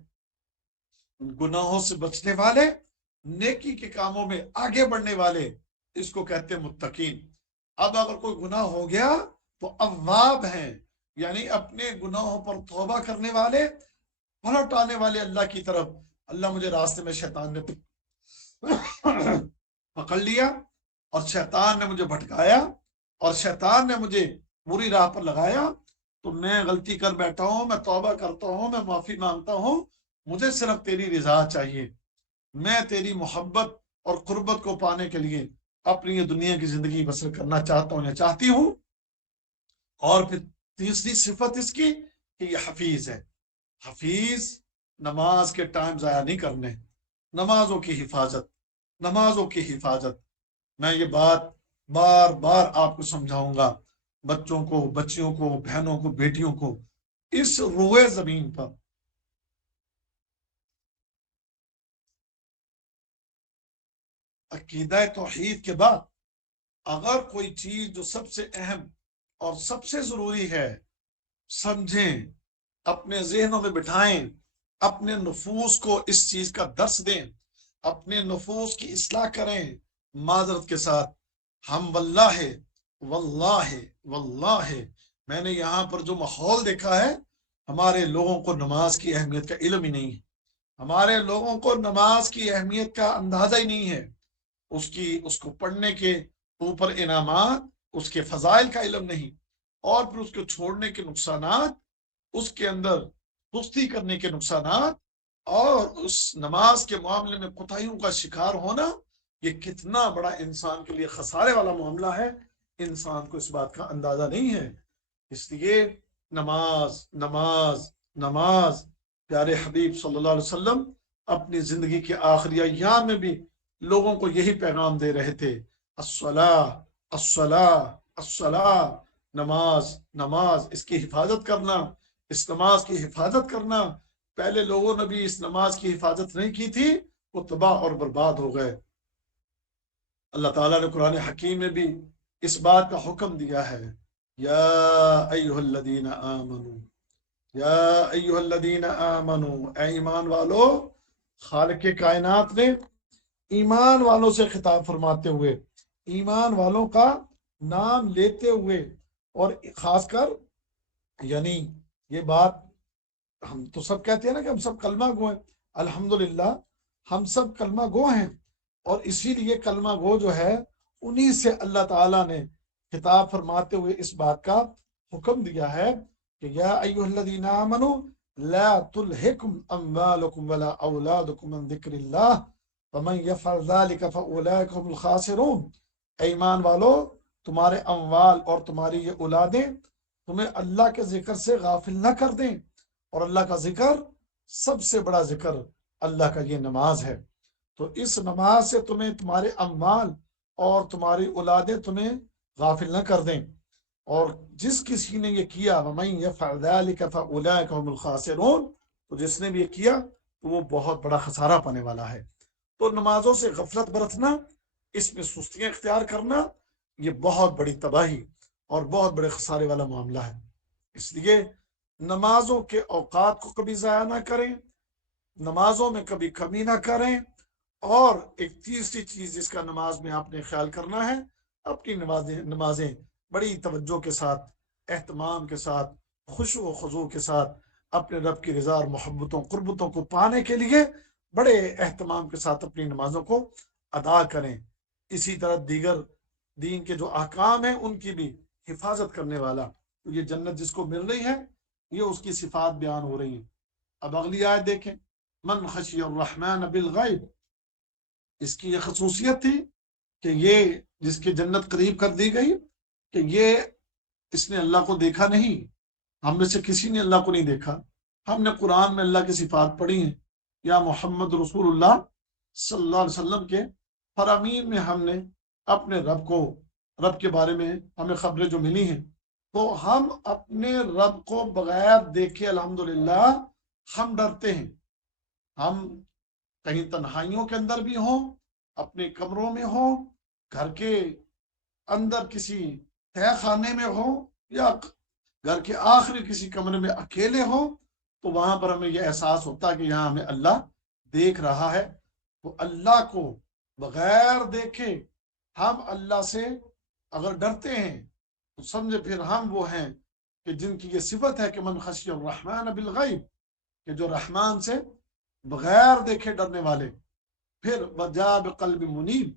گناہوں سے بچنے والے، نیکی کے کاموں میں آگے بڑھنے والے، اس کو کہتے ہیں متقین۔ اب اگر کوئی گناہ ہو گیا تو اواب ہیں، یعنی اپنے گناہوں پر توبہ کرنے والے، پلٹ آنے والے اللہ کی طرف۔ اللہ، مجھے راستے میں شیطان نے پکڑ لیا، اور شیطان نے مجھے بھٹکایا، اور شیطان نے مجھے بری راہ پر لگایا، تو میں غلطی کر بیٹھا ہوں، میں توبہ کرتا ہوں، میں معافی مانگتا ہوں، مجھے صرف تیری رضا چاہیے، میں تیری محبت اور قربت کو پانے کے لیے اپنی یہ دنیا کی زندگی بسر کرنا چاہتا ہوں یا چاہتی ہوں۔ اور پھر تیسری صفت اس کی کہ یہ حفیظ ہے۔ حفیظ، نماز کے ٹائم ضائع نہیں کرنے، نمازوں کی حفاظت، نمازوں کی حفاظت۔ میں یہ بات بار بار آپ کو سمجھاؤں گا، بچوں کو، بچیوں کو، بہنوں کو، بیٹیوں کو، اس روئے زمین پر عقیدہ توحید کے بعد اگر کوئی چیز جو سب سے اہم اور سب سے ضروری ہے، سمجھیں، اپنے ذہنوں میں بٹھائیں، اپنے نفوس کو اس چیز کا درس دیں، اپنے نفوس کی اصلاح کریں۔ معذرت کے ساتھ، ہم واللہ واللہ واللہ میں نے یہاں پر جو ماحول دیکھا ہے، ہمارے لوگوں کو نماز کی اہمیت کا علم ہی نہیں ہے، ہمارے لوگوں کو نماز کی اہمیت کا اندازہ ہی نہیں ہے، اس کو پڑھنے کے اوپر انعامات، اس کے فضائل کا علم نہیں، اور پھر اس کو چھوڑنے کے نقصانات، اس کے اندر سستی کرنے کے نقصانات، اور اس نماز کے معاملے میں کوتاہیوں کا شکار ہونا، یہ کتنا بڑا انسان کے لیے خسارے والا معاملہ ہے، انسان کو اس بات کا اندازہ نہیں ہے۔ اس لیے نماز نماز نماز، پیارے حبیب صلی اللہ علیہ وسلم اپنی زندگی کے آخری ایام میں بھی لوگوں کو یہی پیغام دے رہے تھے، الصلاۃ الصلاۃ الصلاۃ، نماز نماز، اس کی حفاظت کرنا، اس نماز کی حفاظت کرنا۔ پہلے لوگوں نے بھی اس نماز کی حفاظت نہیں کی تھی، وہ تباہ اور برباد ہو گئے۔ اللہ تعالیٰ نے قرآن حکیم میں بھی اس بات کا حکم دیا ہے، یا ایھا الذین آمنوا، یا ایھا الذین آمنوا، اے ایمان والو۔ خالق کائنات نے ایمان والوں سے خطاب فرماتے ہوئے، ایمان والوں کا نام لیتے ہوئے، اور خاص کر یعنی یہ بات ہم تو سب کہتے ہیں نا کہ ہم سب کلمہ گو ہیں، الحمدللہ ہم سب کلمہ گو ہیں، اور اسی لیے کلمہ گو جو ہے انہی سے اللہ تعالیٰ نے خطاب فرماتے ہوئے اس بات کا حکم دیا ہے کہ یا ایھا الذین آمنوا لا تلہکم اموالکم ولا اولادکم عن ذکر اللہ ومن یفعل ذلک فاولئک هم الخاسرون۔ اے ایمان والو، تمہارے اموال اور تمہاری یہ اولادیں تمہیں اللہ کے ذکر سے غافل نہ کر دیں، اور اللہ کا ذکر سب سے بڑا ذکر اللہ کا یہ نماز ہے۔ تو اس نماز سے تمہیں تمہارے اموال اور تمہاری اولادیں تمہیں غافل نہ کر دیں، اور جس کسی نے یہ کیا وَمَن يَفْعَلْ ذَلِكَ فَأُولَئِكَ هُمُ الْخَاسِرُونَ، تو جس نے بھی یہ کیا تو وہ بہت بڑا خسارہ پانے والا ہے۔ تو نمازوں سے غفلت برتنا، اس میں سستیاں اختیار کرنا، یہ بہت بڑی تباہی اور بہت بڑے خسارے والا معاملہ ہے۔ اس لیے نمازوں کے اوقات کو کبھی ضائع نہ کریں، نمازوں میں کبھی کمی نہ کریں، اور ایک تیسری چیز جس کا نماز میں آپ نے خیال کرنا ہے، اپنی نمازیں بڑی توجہ کے ساتھ، اہتمام کے ساتھ، خشوع و خضوع کے ساتھ اپنے رب کی رضا اور محبتوں قربتوں کو پانے کے لیے بڑے اہتمام کے ساتھ اپنی نمازوں کو ادا کریں۔ اسی طرح دیگر دین کے جو احکام ہیں ان کی بھی حفاظت کرنے والا، تو یہ جنت جس کو مل رہی ہے یہ اس کی صفات بیان ہو رہی ہیں۔ اب اگلی آیت دیکھیں، من خشی الرحمن بالغیب، اس کی یہ خصوصیت تھی کہ یہ جس کی جنت قریب کر دی گئی کہ یہ اس نے اللہ کو دیکھا نہیں، ہم میں سے کسی نے اللہ کو نہیں دیکھا، ہم نے قرآن میں اللہ کی صفات پڑھی ہیں، یا محمد رسول اللہ صلی اللہ علیہ وسلم کے فرامین میں ہم نے اپنے رب کے بارے میں ہمیں خبریں جو ملی ہیں، تو ہم اپنے رب کو بغیر دیکھے الحمدللہ ہم ڈرتے ہیں۔ ہم کہیں تنہائیوں کے اندر بھی ہوں، اپنے کمروں میں ہوں، گھر کے اندر کسی تہہ خانے میں ہوں، یا گھر کے آخری کسی کمرے میں اکیلے ہوں، تو وہاں پر ہمیں یہ احساس ہوتا ہے کہ یہاں ہمیں اللہ دیکھ رہا ہے۔ تو اللہ کو بغیر دیکھے ہم اللہ سے اگر ڈرتے ہیں تو سمجھے پھر ہم وہ ہیں کہ جن کی یہ صفت ہے کہ من خشی الرحمن بالغیب، کہ جو رحمان سے بغیر دیکھے ڈرنے والے۔ پھر وجاء بقلب منیب،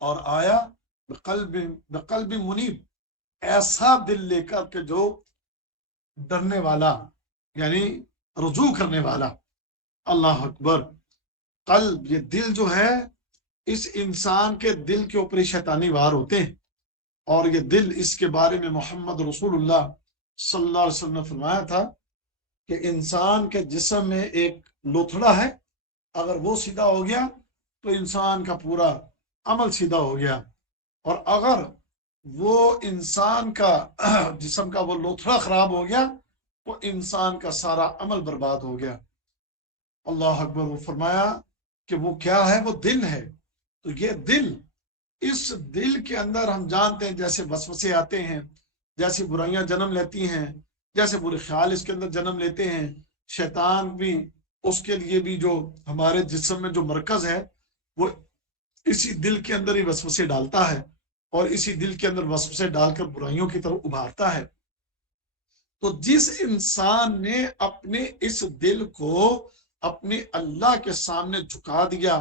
اور آیا بقلب منیب، ایسا دل لے کر کہ جو ڈرنے والا، یعنی رجوع کرنے والا۔ اللہ اکبر۔ قلب، یہ دل جو ہے، اس انسان کے دل کے اوپر شیطانی وار ہوتے ہیں، اور یہ دل، اس کے بارے میں محمد رسول اللہ صلی اللہ علیہ وسلم نے فرمایا تھا کہ انسان کے جسم میں ایک لوتھڑا ہے، اگر وہ سیدھا ہو گیا تو انسان کا پورا عمل سیدھا ہو گیا، اور اگر وہ انسان کا جسم کا وہ لوتھڑا خراب ہو گیا تو انسان کا سارا عمل برباد ہو گیا۔ اللہ اکبر۔ وہ فرمایا کہ وہ کیا ہے؟ وہ دل ہے۔ تو یہ دل، اس دل کے اندر ہم جانتے ہیں جیسے وسوسے آتے ہیں، جیسے برائیاں جنم لیتی ہیں، جیسے برے خیال اس کے اندر جنم لیتے ہیں، شیطان بھی اس کے لیے بھی جو ہمارے جسم میں جو مرکز ہے وہ اسی دل کے اندر ہی وسوسے ڈالتا ہے، اور اسی دل کے اندر وسوسے ڈال کر برائیوں کی طرف ابھارتا ہے۔ تو جس انسان نے اپنے اس دل کو اپنے اللہ کے سامنے جھکا دیا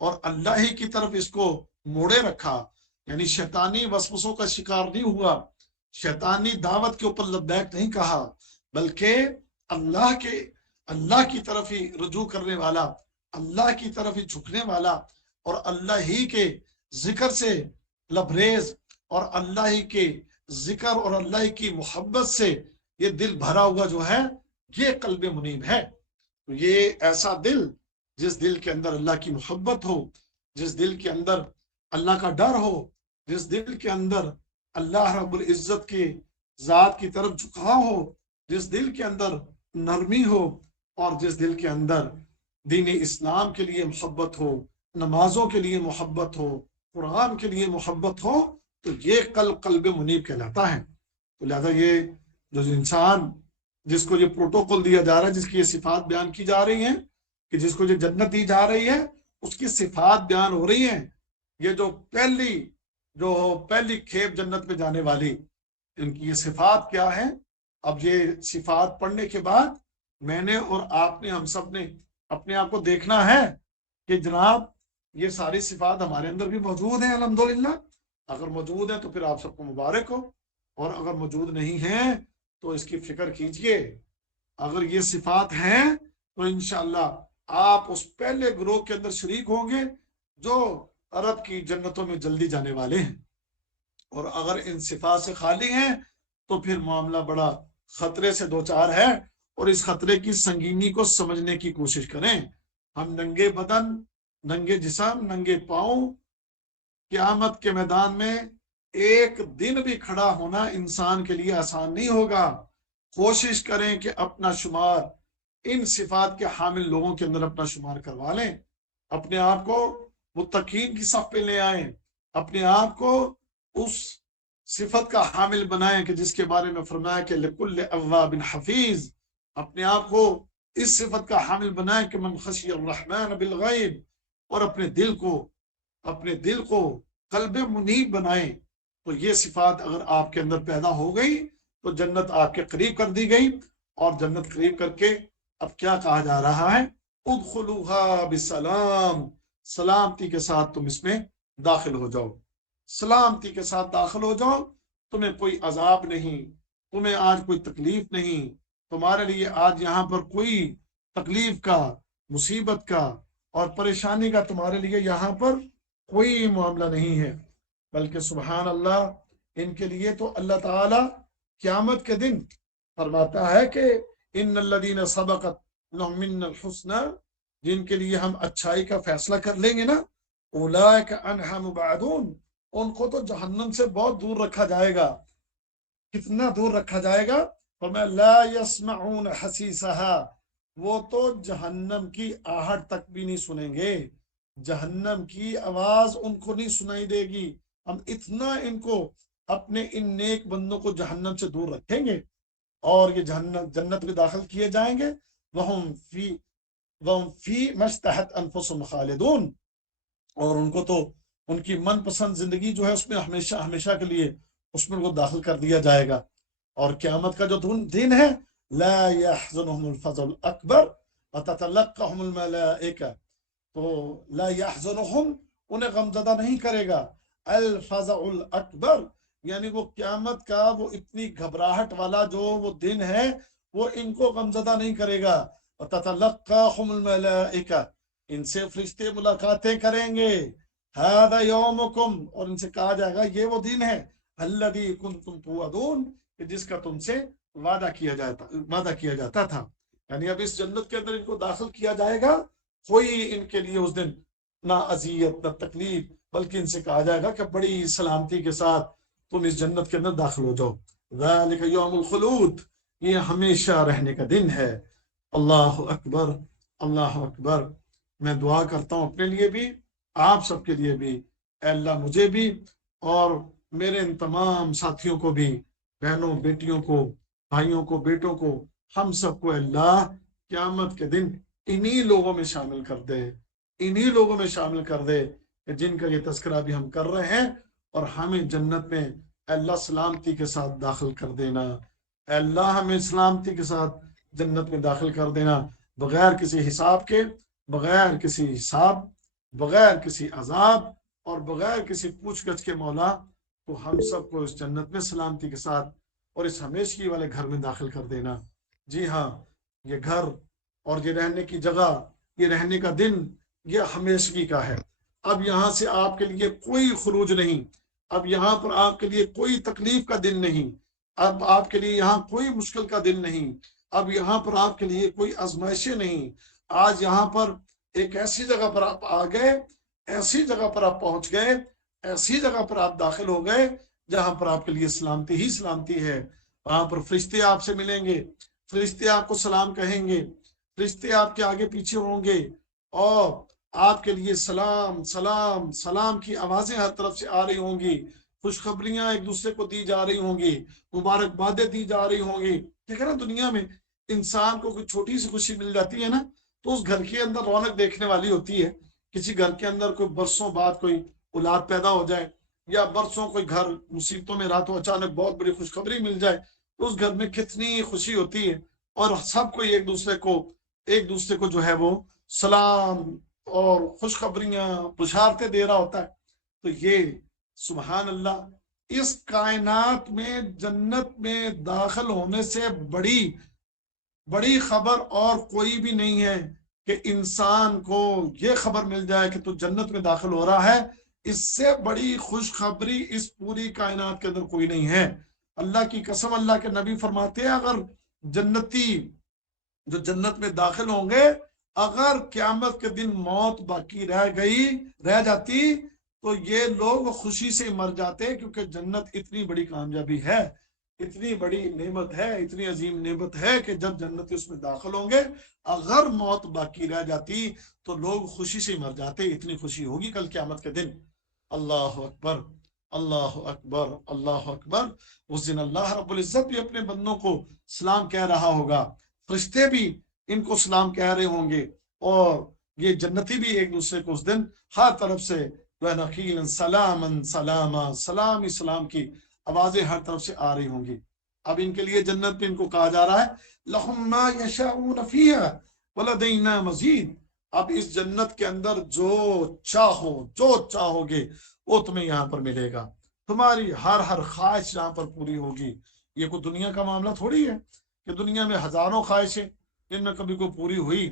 اور اللہ ہی کی طرف اس کو موڑے رکھا، یعنی شیطانی وسوسوں کا شکار نہیں ہوا، شیطانی دعوت کے اوپر لبیک نہیں کہا، بلکہ اللہ کی طرف ہی رجوع کرنے والا، اللہ کی طرف ہی جھکنے والا، اور اللہ ہی کے ذکر سے لبریز اور اللہ ہی کے ذکر اور اللہ ہی کی محبت سے یہ دل بھرا ہوا جو ہے یہ قلب منیب ہے. یہ ایسا دل جس دل کے اندر اللہ کی محبت ہو، جس دل کے اندر اللہ کا ڈر ہو، جس دل کے اندر اللہ رب العزت کے ذات کی طرف جھکاؤ ہو، جس دل کے اندر نرمی ہو، اور جس دل کے اندر دین اسلام کے لیے محبت ہو، نمازوں کے لیے محبت ہو، قرآن کے لیے محبت ہو، تو یہ قلب منیب کہلاتا ہے. تو لہذا یہ جو انسان جس کو یہ پروٹوکول دیا جا رہا ہے، جس کی یہ صفات بیان کی جا رہی ہیں کہ جس کو یہ جنت دی جا رہی ہے، اس کی صفات بیان ہو رہی ہیں. یہ جو پہلی کھیپ جنت میں جانے والی ان کی یہ صفات کیا ہے. اب یہ صفات پڑھنے کے بعد میں نے اور آپ نے، ہم سب نے اپنے آپ کو دیکھنا ہے کہ جناب یہ ساری صفات ہمارے اندر بھی موجود ہیں الحمدللہ. اگر موجود ہیں تو پھر آپ سب کو مبارک ہو، اور اگر موجود نہیں ہیں تو اس کی فکر کیجئے. اگر یہ صفات ہیں تو انشاءاللہ آپ اس پہلے گروہ کے اندر شریک ہوں گے جو عرب کی جنتوں میں جلدی جانے والے ہیں. اور اگر ان صفات سے خالی ہیں تو پھر معاملہ بڑا خطرے سے دوچار ہے. اور اس خطرے کی سنگینی کو سمجھنے کی کوشش کریں. ہم ننگے بدن، ننگے جسم، ننگے پاؤں قیامت کے میدان میں ایک دن بھی کھڑا ہونا انسان کے لیے آسان نہیں ہوگا. کوشش کریں کہ اپنا شمار ان صفات کے حامل لوگوں کے اندر اپنا شمار کروا لیں. اپنے آپ کو متقین کی صف پہ لے آئیں. اپنے آپ کو اس صفت کا حامل بنائیں کہ جس کے بارے میں فرمایا کہ لکل اواب حفیظ. اپنے آپ کو اس صفت کا حامل بنائیں کہ من خشی الرحمن بالغیب. اور اپنے دل کو قلب منیب بنائیں. تو یہ صفات اگر آپ کے اندر پیدا ہو گئی تو جنت آپ کے قریب کر دی گئی. اور جنت قریب کر کے اب کیا کہا جا رہا ہے؟ ادخلوها بسلام، سلامتی کے ساتھ تم اس میں داخل ہو جاؤ. سلامتی کے ساتھ داخل ہو جاؤ. تمہیں کوئی عذاب نہیں، تمہیں آج کوئی تکلیف نہیں. تمہارے لیے آج یہاں پر کوئی تکلیف کا، مصیبت کا اور پریشانی کا تمہارے لیے یہاں پر کوئی معاملہ نہیں ہے. بلکہ سبحان اللہ، ان کے لیے تو اللہ تعالی قیامت کے دن فرماتا ہے کہ ان الذین سبقت لهم منا الحسنى، جن کے لیے ہم اچھائی کا فیصلہ کر لیں گے نا، اولئک عنہا مبعدون، ان کو تو جہنم سے بہت دور رکھا جائے گا. کتنا دور رکھا جائے گا؟ فرمایا لا يسمعون حسیسها، وہ تو جہنم کی آہٹ تک بھی نہیں سنیں گے. جہنم کی آواز ان کو نہیں سنائی دے گی. ہم اتنا ان کو اپنے ان نیک بندوں کو جہنم سے دور رکھیں گے، اور یہ جنت میں داخل کیے جائیں گے. وَهُمْ فِي مَا اشْتَهَتْ أَنفُسُهُمْ خَالِدُونَ، اور ان کو تو ان کی من پسند زندگی جو ہے اس میں ہمیشہ ہمیشہ کے لیے اس میں ان کو داخل کر دیا جائے گا. اور قیامت کا جو دن ہے، لا يحزنهم الفزع الاکبر وتتلقاهم الملائکہ، تو لا يحزنهم، انہیں غمزدہ نہیں کرے گا. الفزع الاکبر یعنی وہ قیامت کا وہ اتنی گھبراہٹ والا جو وہ دن ہے وہ ان کو غمزدہ نہیں کرے گا. وتتلقاهم الملائکہ، ان سے فرشتے ملاقاتیں کریں گے. هذا یومکم، اور ان سے کہا جائے گا یہ وہ دن ہے الذی کنتم توعدون، جس کا تم سے وعدہ کیا جاتا تھا. یعنی اب اس جنت کے اندر ان کو داخل کیا جائے گا. کوئی ان کے لیے اس دن نہ اذیت نہ تکلیف، بلکہ ان سے کہا جائے گا کہ بڑی سلامتی کے ساتھ تم اس جنت کے اندر داخل ہو جاؤ. ذالک یوم الخلود، یہ ہمیشہ رہنے کا دن ہے. اللہ اکبر، اللہ اکبر. میں دعا کرتا ہوں اپنے لیے بھی، آپ سب کے لیے بھی، اے اللہ مجھے بھی اور میرے ان تمام ساتھیوں کو بھی، بہنوں بیٹیوں کو، بھائیوں کو، بیٹوں کو، ہم سب کو اللہ قیامت کے دن انہی لوگوں میں شامل کر دے، انہی لوگوں میں شامل کر دے کہ جن کا یہ تذکرہ بھی ہم کر رہے ہیں. اور ہمیں جنت میں اے اللہ سلامتی کے ساتھ داخل کر دینا. اے اللہ ہمیں سلامتی کے ساتھ جنت میں داخل کر دینا، بغیر کسی حساب کے، بغیر کسی حساب، بغیر کسی عذاب اور بغیر کسی پوچھ گچھ کے. مولا تو ہم سب کو اس جنت میں سلامتی کے ساتھ اور اس ہمیشگی والے گھر میں داخل کر دینا. جی ہاں، یہ گھر اور یہ رہنے کی جگہ، یہ رہنے کا دن، یہ ہمیشگی کا ہے. اب یہاں سے آپ کے لیے کوئی خروج نہیں، اب یہاں پر آپ کے لیے کوئی تکلیف کا دن نہیں، اب آپ کے لیے یہاں کوئی مشکل کا دن نہیں، اب یہاں پر آپ کے لیے کوئی آزمائشیں نہیں۔ آج یہاں پر ایک ایسی جگہ پر آپ آ گئے، ایسی جگہ پر آپ پہنچ گئے، ایسی جگہ پر آپ داخل ہو گئے جہاں پر آپ کے لیے سلامتی ہی سلامتی ہے۔ وہاں پر فرشتے آپ سے ملیں گے، فرشتے آپ کو سلام کہیں گے، فرشتے آپ کے آگے پیچھے ہوں گے، اور آپ کے لیے سلام سلام سلام کی آوازیں ہر طرف سے آ رہی ہوں گی، خوشخبریاں ایک دوسرے کو دی جا رہی ہوں گی، مبارکبادیں دی جا رہی ہوں گی۔ ٹھیک ہے نا، دنیا میں انسان کو کوئی چھوٹی سی خوشی مل جاتی ہے نا، تو اس گھر کے اندر رونق دیکھنے والی ہوتی ہے۔ کسی گھر کے اندر کوئی برسوں بعد کوئی اولاد پیدا ہو جائے، یا برسوں کوئی گھر مصیبتوں میں رہا تو اچانک بہت بڑی خوشخبری مل جائے، تو اس گھر میں کتنی خوشی ہوتی ہے، اور سب کوئی ایک دوسرے کو جو ہے وہ سلام اور خوشخبریاں بشارتیں دے رہا ہوتا ہے۔ تو یہ سبحان اللہ، اس کائنات میں جنت میں داخل ہونے سے بڑی خبر اور کوئی بھی نہیں ہے کہ انسان کو یہ خبر مل جائے کہ تو جنت میں داخل ہو رہا ہے۔ اس سے بڑی خوشخبری اس پوری کائنات کے اندر کوئی نہیں ہے۔ اللہ کی قسم، اللہ کے نبی فرماتے ہیں اگر جنتی جو جنت میں داخل ہوں گے، اگر قیامت کے دن موت باقی رہ جاتی تو یہ لوگ خوشی سے مر جاتے، کیونکہ جنت اتنی بڑی کامیابی ہے، اتنی بڑی نعمت ہے، اتنی عظیم نعمت ہے کہ جب جنتی اس میں داخل ہوں گے، اگر موت باقی رہ جاتی تو لوگ خوشی سے مر جاتے، اتنی خوشی ہوگی کل قیامت کے دن۔ اللہ اکبر، اللہ اکبر، اللہ اکبر۔ اس دن اللہ رب العزت بھی اپنے بندوں کو سلام کہہ رہا ہوگا، فرشتے بھی ان کو سلام کہہ رہے ہوں گے، اور یہ جنتی بھی ایک دوسرے کو اس دن ہر طرف سے سلام سلاما، سلام سلام کی آوازیں ہر طرف سے آ رہی ہوں گی۔ اب ان کے لیے جنت میں ان کو کہا جا رہا ہے لَهُم مَا يَشَاءُونَ فِيهَا وَلَدَيْنَا مَزِيدٌ، اب اس جنت کے اندر جو چاہو گے وہ تمہیں یہاں پر ملے گا، تمہاری ہر خواہش یہاں پر پوری ہوگی۔ یہ کوئی دنیا کا معاملہ تھوڑی ہے کہ دنیا میں ہزاروں خواہشیں، ان میں کبھی کوئی پوری ہوئی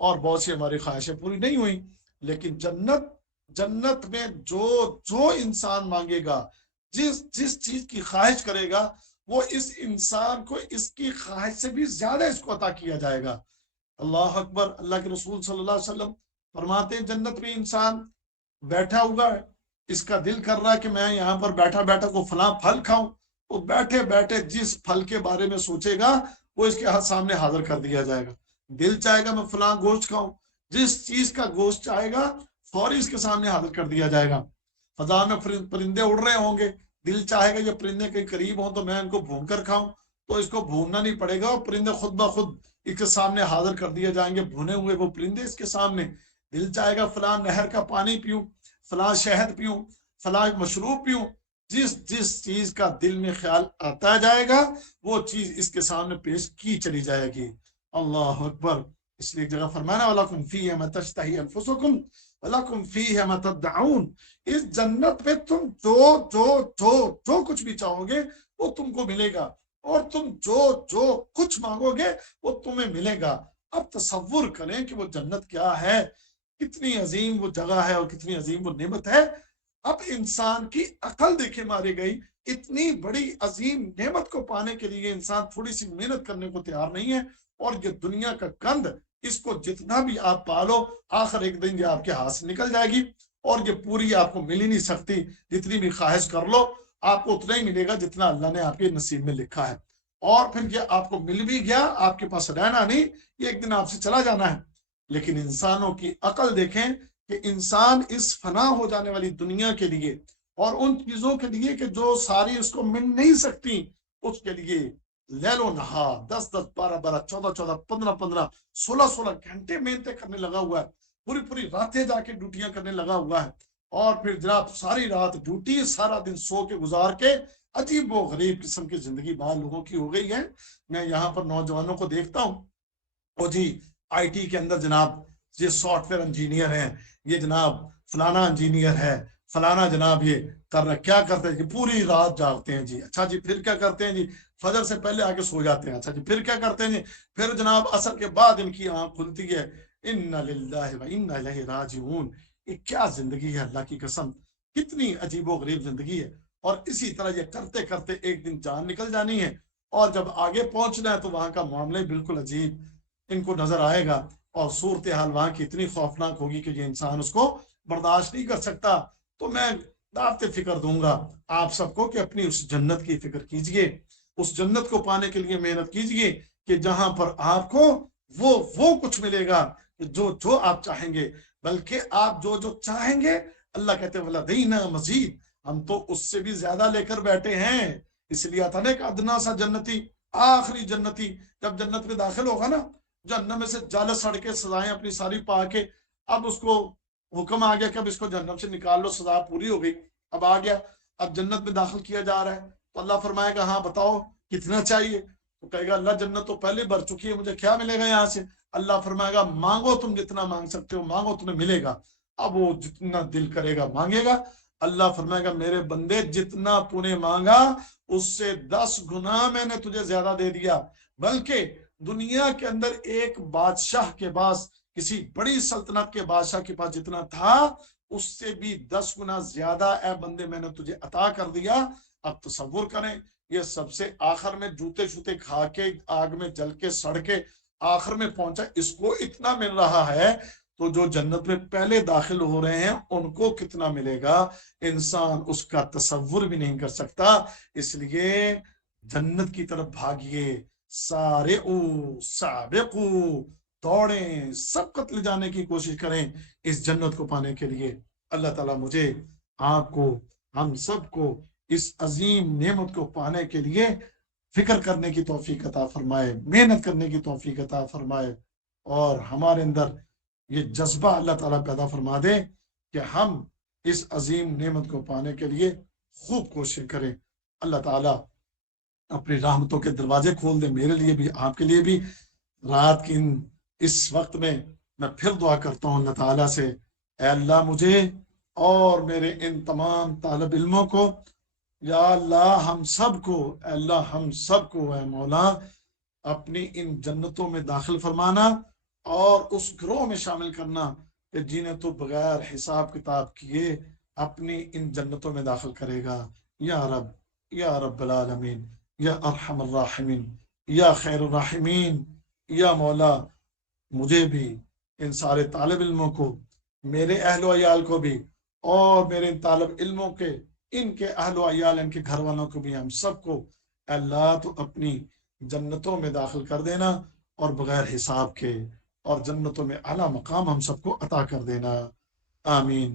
اور بہت سی ہماری خواہشیں پوری نہیں ہوئی، لیکن جنت میں جو انسان مانگے گا، جس چیز کی خواہش کرے گا، وہ اس انسان کو اس کی خواہش سے بھی زیادہ اس کو عطا کیا جائے گا۔ اللہ اکبر۔ اللہ کے رسول صلی اللہ علیہ وسلم فرماتے ہیں جنت میں انسان بیٹھا ہوا ہے، اس کا دل کر رہا ہے کہ میں یہاں پر بیٹھا کو فلاں پھل کھاؤں، وہ بیٹھے جس پھل کے بارے میں سوچے گا وہ اس کے سامنے حاضر کر دیا جائے گا۔ دل چاہے گا میں فلاں گوشت کھاؤں، جس چیز کا گوشت چاہے گا فوری اس کے سامنے حاضر کر دیا جائے گا۔ فضا میں پرندے اڑ رہے ہوں گے، دل چاہے گا یہ پرندے کہیں قریب ہوں تو میں ان کو بھون کر کھاؤں، تو اس کو بھوننا نہیں پڑے گا، اور پرندے خود بخود اس کے سامنے حاضر کر دیے جائیں گے، بھونے ہوئے وہ پرندے اس کے سامنے۔ دل چاہے گا فلاں نہر کا پانی پیوں، فلاں شہد پیوں، فلاں مشروب پیوں، جس چیز کا دل میں خیال آتا جائے گا وہ چیز اس کے سامنے پیش کی چلی جائے گی۔ اللہ اکبر۔ اس لیے جگہ فرمانا وَلَكُمْ فِيهَا مَا تَشْتَهِي أَنفُسُكُمْ وَلَكُمْ فِيهَا مَا تَدَّعُونَ، اس جنت میں تم جو کچھ بھی چاہو گے وہ تم کو ملے گا، اور تم جو کچھ مانگو گے وہ تمہیں ملے گا۔ اب تصور کریں کہ وہ جنت کیا ہے، کتنی عظیم وہ جگہ ہے اور کتنی عظیم وہ نعمت ہے۔ اب انسان کی عقل دیکھے ماری گئی، اتنی بڑی عظیم نعمت کو پانے کے لیے انسان تھوڑی سی محنت کرنے کو تیار نہیں ہے، اور یہ دنیا کا کند، اس کو جتنا بھی آپ پالو آخر ایک دن یہ آپ کے ہاتھ سے نکل جائے گی، اور یہ پوری آپ کو مل ہی نہیں سکتی، جتنی بھی خواہش کر لو آپ کو اتنا ہی ملے گا جتنا اللہ نے آپ کے نصیب میں لکھا ہے، اور پھر یہ آپ کو مل بھی گیا آپ کے پاس رہنا نہیں، یہ ایک دن آپ سے چلا جانا ہے۔ لیکن انسانوں کی عقل دیکھیں کہ انسان اس فنا ہو جانے والی دنیا کے لیے اور ان چیزوں کے لیے کہ جو ساری اس کو مل نہیں سکتی، اس کے لیے لیل و نہار 10 12 14 15 16 گھنٹے محنتیں کرنے لگا ہوا ہے، پوری راتیں جا کے ڈیوٹیاں کرنے لگا ہوا ہے، اور پھر جناب ساری رات ڈیوٹی، سارا دن سو کے گزار کے عجیب و غریب قسم کی زندگی بعض لوگوں کی ہو گئی ہے۔ میں یہاں پر نوجوانوں کو دیکھتا ہوں، وہ جی آئی ٹی کے اندر جناب یہ سافٹ ویئر انجینئر ہیں، یہ جناب فلانا انجینئر ہے، فلانا جناب یہ کر رہا، کیا کرتے ہیں جی پوری رات جاگتے ہیں جی، اچھا جی پھر کیا کرتے ہیں جی فجر سے پہلے آ کے سو جاتے ہیں، اچھا جی پھر کیا کرتے ہیں جی پھر جناب عصر کے بعد ان کی آنکھ کھلتی ہے، انا للہ و انا الیہ راجعون، یہ کیا زندگی ہے، اللہ کی قسم کتنی عجیب و غریب زندگی ہے. اور اسی طرح یہ کرتے کرتے ایک دن جان نکل جانی ہے، اور جب آگے پہنچنا ہے تو وہاں کا معاملہ بالکل عجیب ان کو نظر آئے گا، اور صورتحال وہاں کی اتنی خوفناک ہوگی کہ یہ انسان اس کو برداشت نہیں کر سکتا. تو میں دعوت فکر دوں گا آپ سب کو کہ اپنی اس جنت کی فکر کیجئے، اس جنت کو پانے کے لیے محنت کیجئے کہ جہاں پر آپ کو وہ کچھ ملے گا جو آپ چاہیں گے، بلکہ آپ جو چاہیں گے اللہ کہتے ہیں وَلَدَيْنَا مزید، ہم تو اس سے بھی زیادہ لے کر بیٹھے ہیں. اس لیے آتا نا کہ ادنا سا جنتی، آخری جنتی جب جنت میں داخل ہوگا نا، جہنم میں سے جالس سڑ کے سزائیں اپنی ساری پا کے، اب اس کو حکم آ گیا کہ اب اس کو جہنم سے نکال لو، سزا پوری ہو گئی، اب آ گیا، اب جنت میں داخل کیا جا رہا ہے. تو اللہ فرمائے گا ہاں بتاؤ کتنا چاہیے؟ تو کہے گا اللہ جنت تو پہلے بھر چکی ہے، مجھے کیا ملے گا یہاں سے؟ اللہ فرمائے گا مانگو، تم جتنا مانگ سکتے ہو مانگو، تمہیں ملے گا. اب وہ جتنا دل کرے گا مانگے گا. اللہ فرمائے گا میرے بندے جتنا تو نے مانگا اس سے 10 گنا میں نے تجھے زیادہ دے دیا، بلکہ دنیا کے اندر ایک بادشاہ کے پاس، کسی بڑی سلطنت کے بادشاہ کے پاس جتنا تھا اس سے بھی 10 گنا زیادہ اے بندے میں نے تجھے عطا کر دیا. اب تصور کریں یہ سب سے آخر میں جوتے شوتے کھا کے آگ میں جل کے سڑ کے آخر میں پہنچا، اس کو اتنا مل رہا ہے، تو جو جنت میں پہلے داخل ہو رہے ہیں ان کو کتنا ملے گا انسان اس کا تصور بھی نہیں کر سکتا. اس لیے جنت کی طرف بھاگیے، سارعو سابقو، دوڑیں، سبقت لے جانے کی کوشش کریں اس جنت کو پانے کے لیے. اللہ تعالیٰ مجھے، آپ کو، ہم سب کو اس عظیم نعمت کو پانے کے لیے فکر کرنے کی توفیق عطا فرمائے، محنت کرنے کی توفیق عطا فرمائے، اور ہمارے اندر یہ جذبہ اللہ تعالیٰ پیدا فرما دے کہ ہم اس عظیم نعمت کو پانے کے لیے خوب کوشش کریں. اللہ تعالیٰ اپنی رحمتوں کے دروازے کھول دے میرے لیے بھی، آپ کے لیے بھی. رات کی اس وقت میں پھر دعا کرتا ہوں اللہ تعالیٰ سے، اے اللہ مجھے اور میرے ان تمام طالب علموں کو، یا اللہ ہم سب کو، اے اللہ ہم سب کو، اے مولا اپنی ان جنتوں میں داخل فرمانا اور اس گروہ میں شامل کرنا کہ جنہیں تو بغیر حساب کتاب کیے اپنی ان جنتوں میں داخل کرے گا. یا رب، یا رب العالمین، یا ارحم الراحمین، یا خیر الراحمین. یا مولا مجھے بھی، ان سارے طالب علموں کو، میرے اہل و عیال کو بھی، اور میرے ان طالب علموں کے، ان کے اہل و عیال، ان کے گھر والوں کو بھی، ہم سب کو اللہ تو اپنی جنتوں میں داخل کر دینا، اور بغیر حساب کے، اور جنتوں میں اعلیٰ مقام ہم سب کو عطا کر دینا. آمین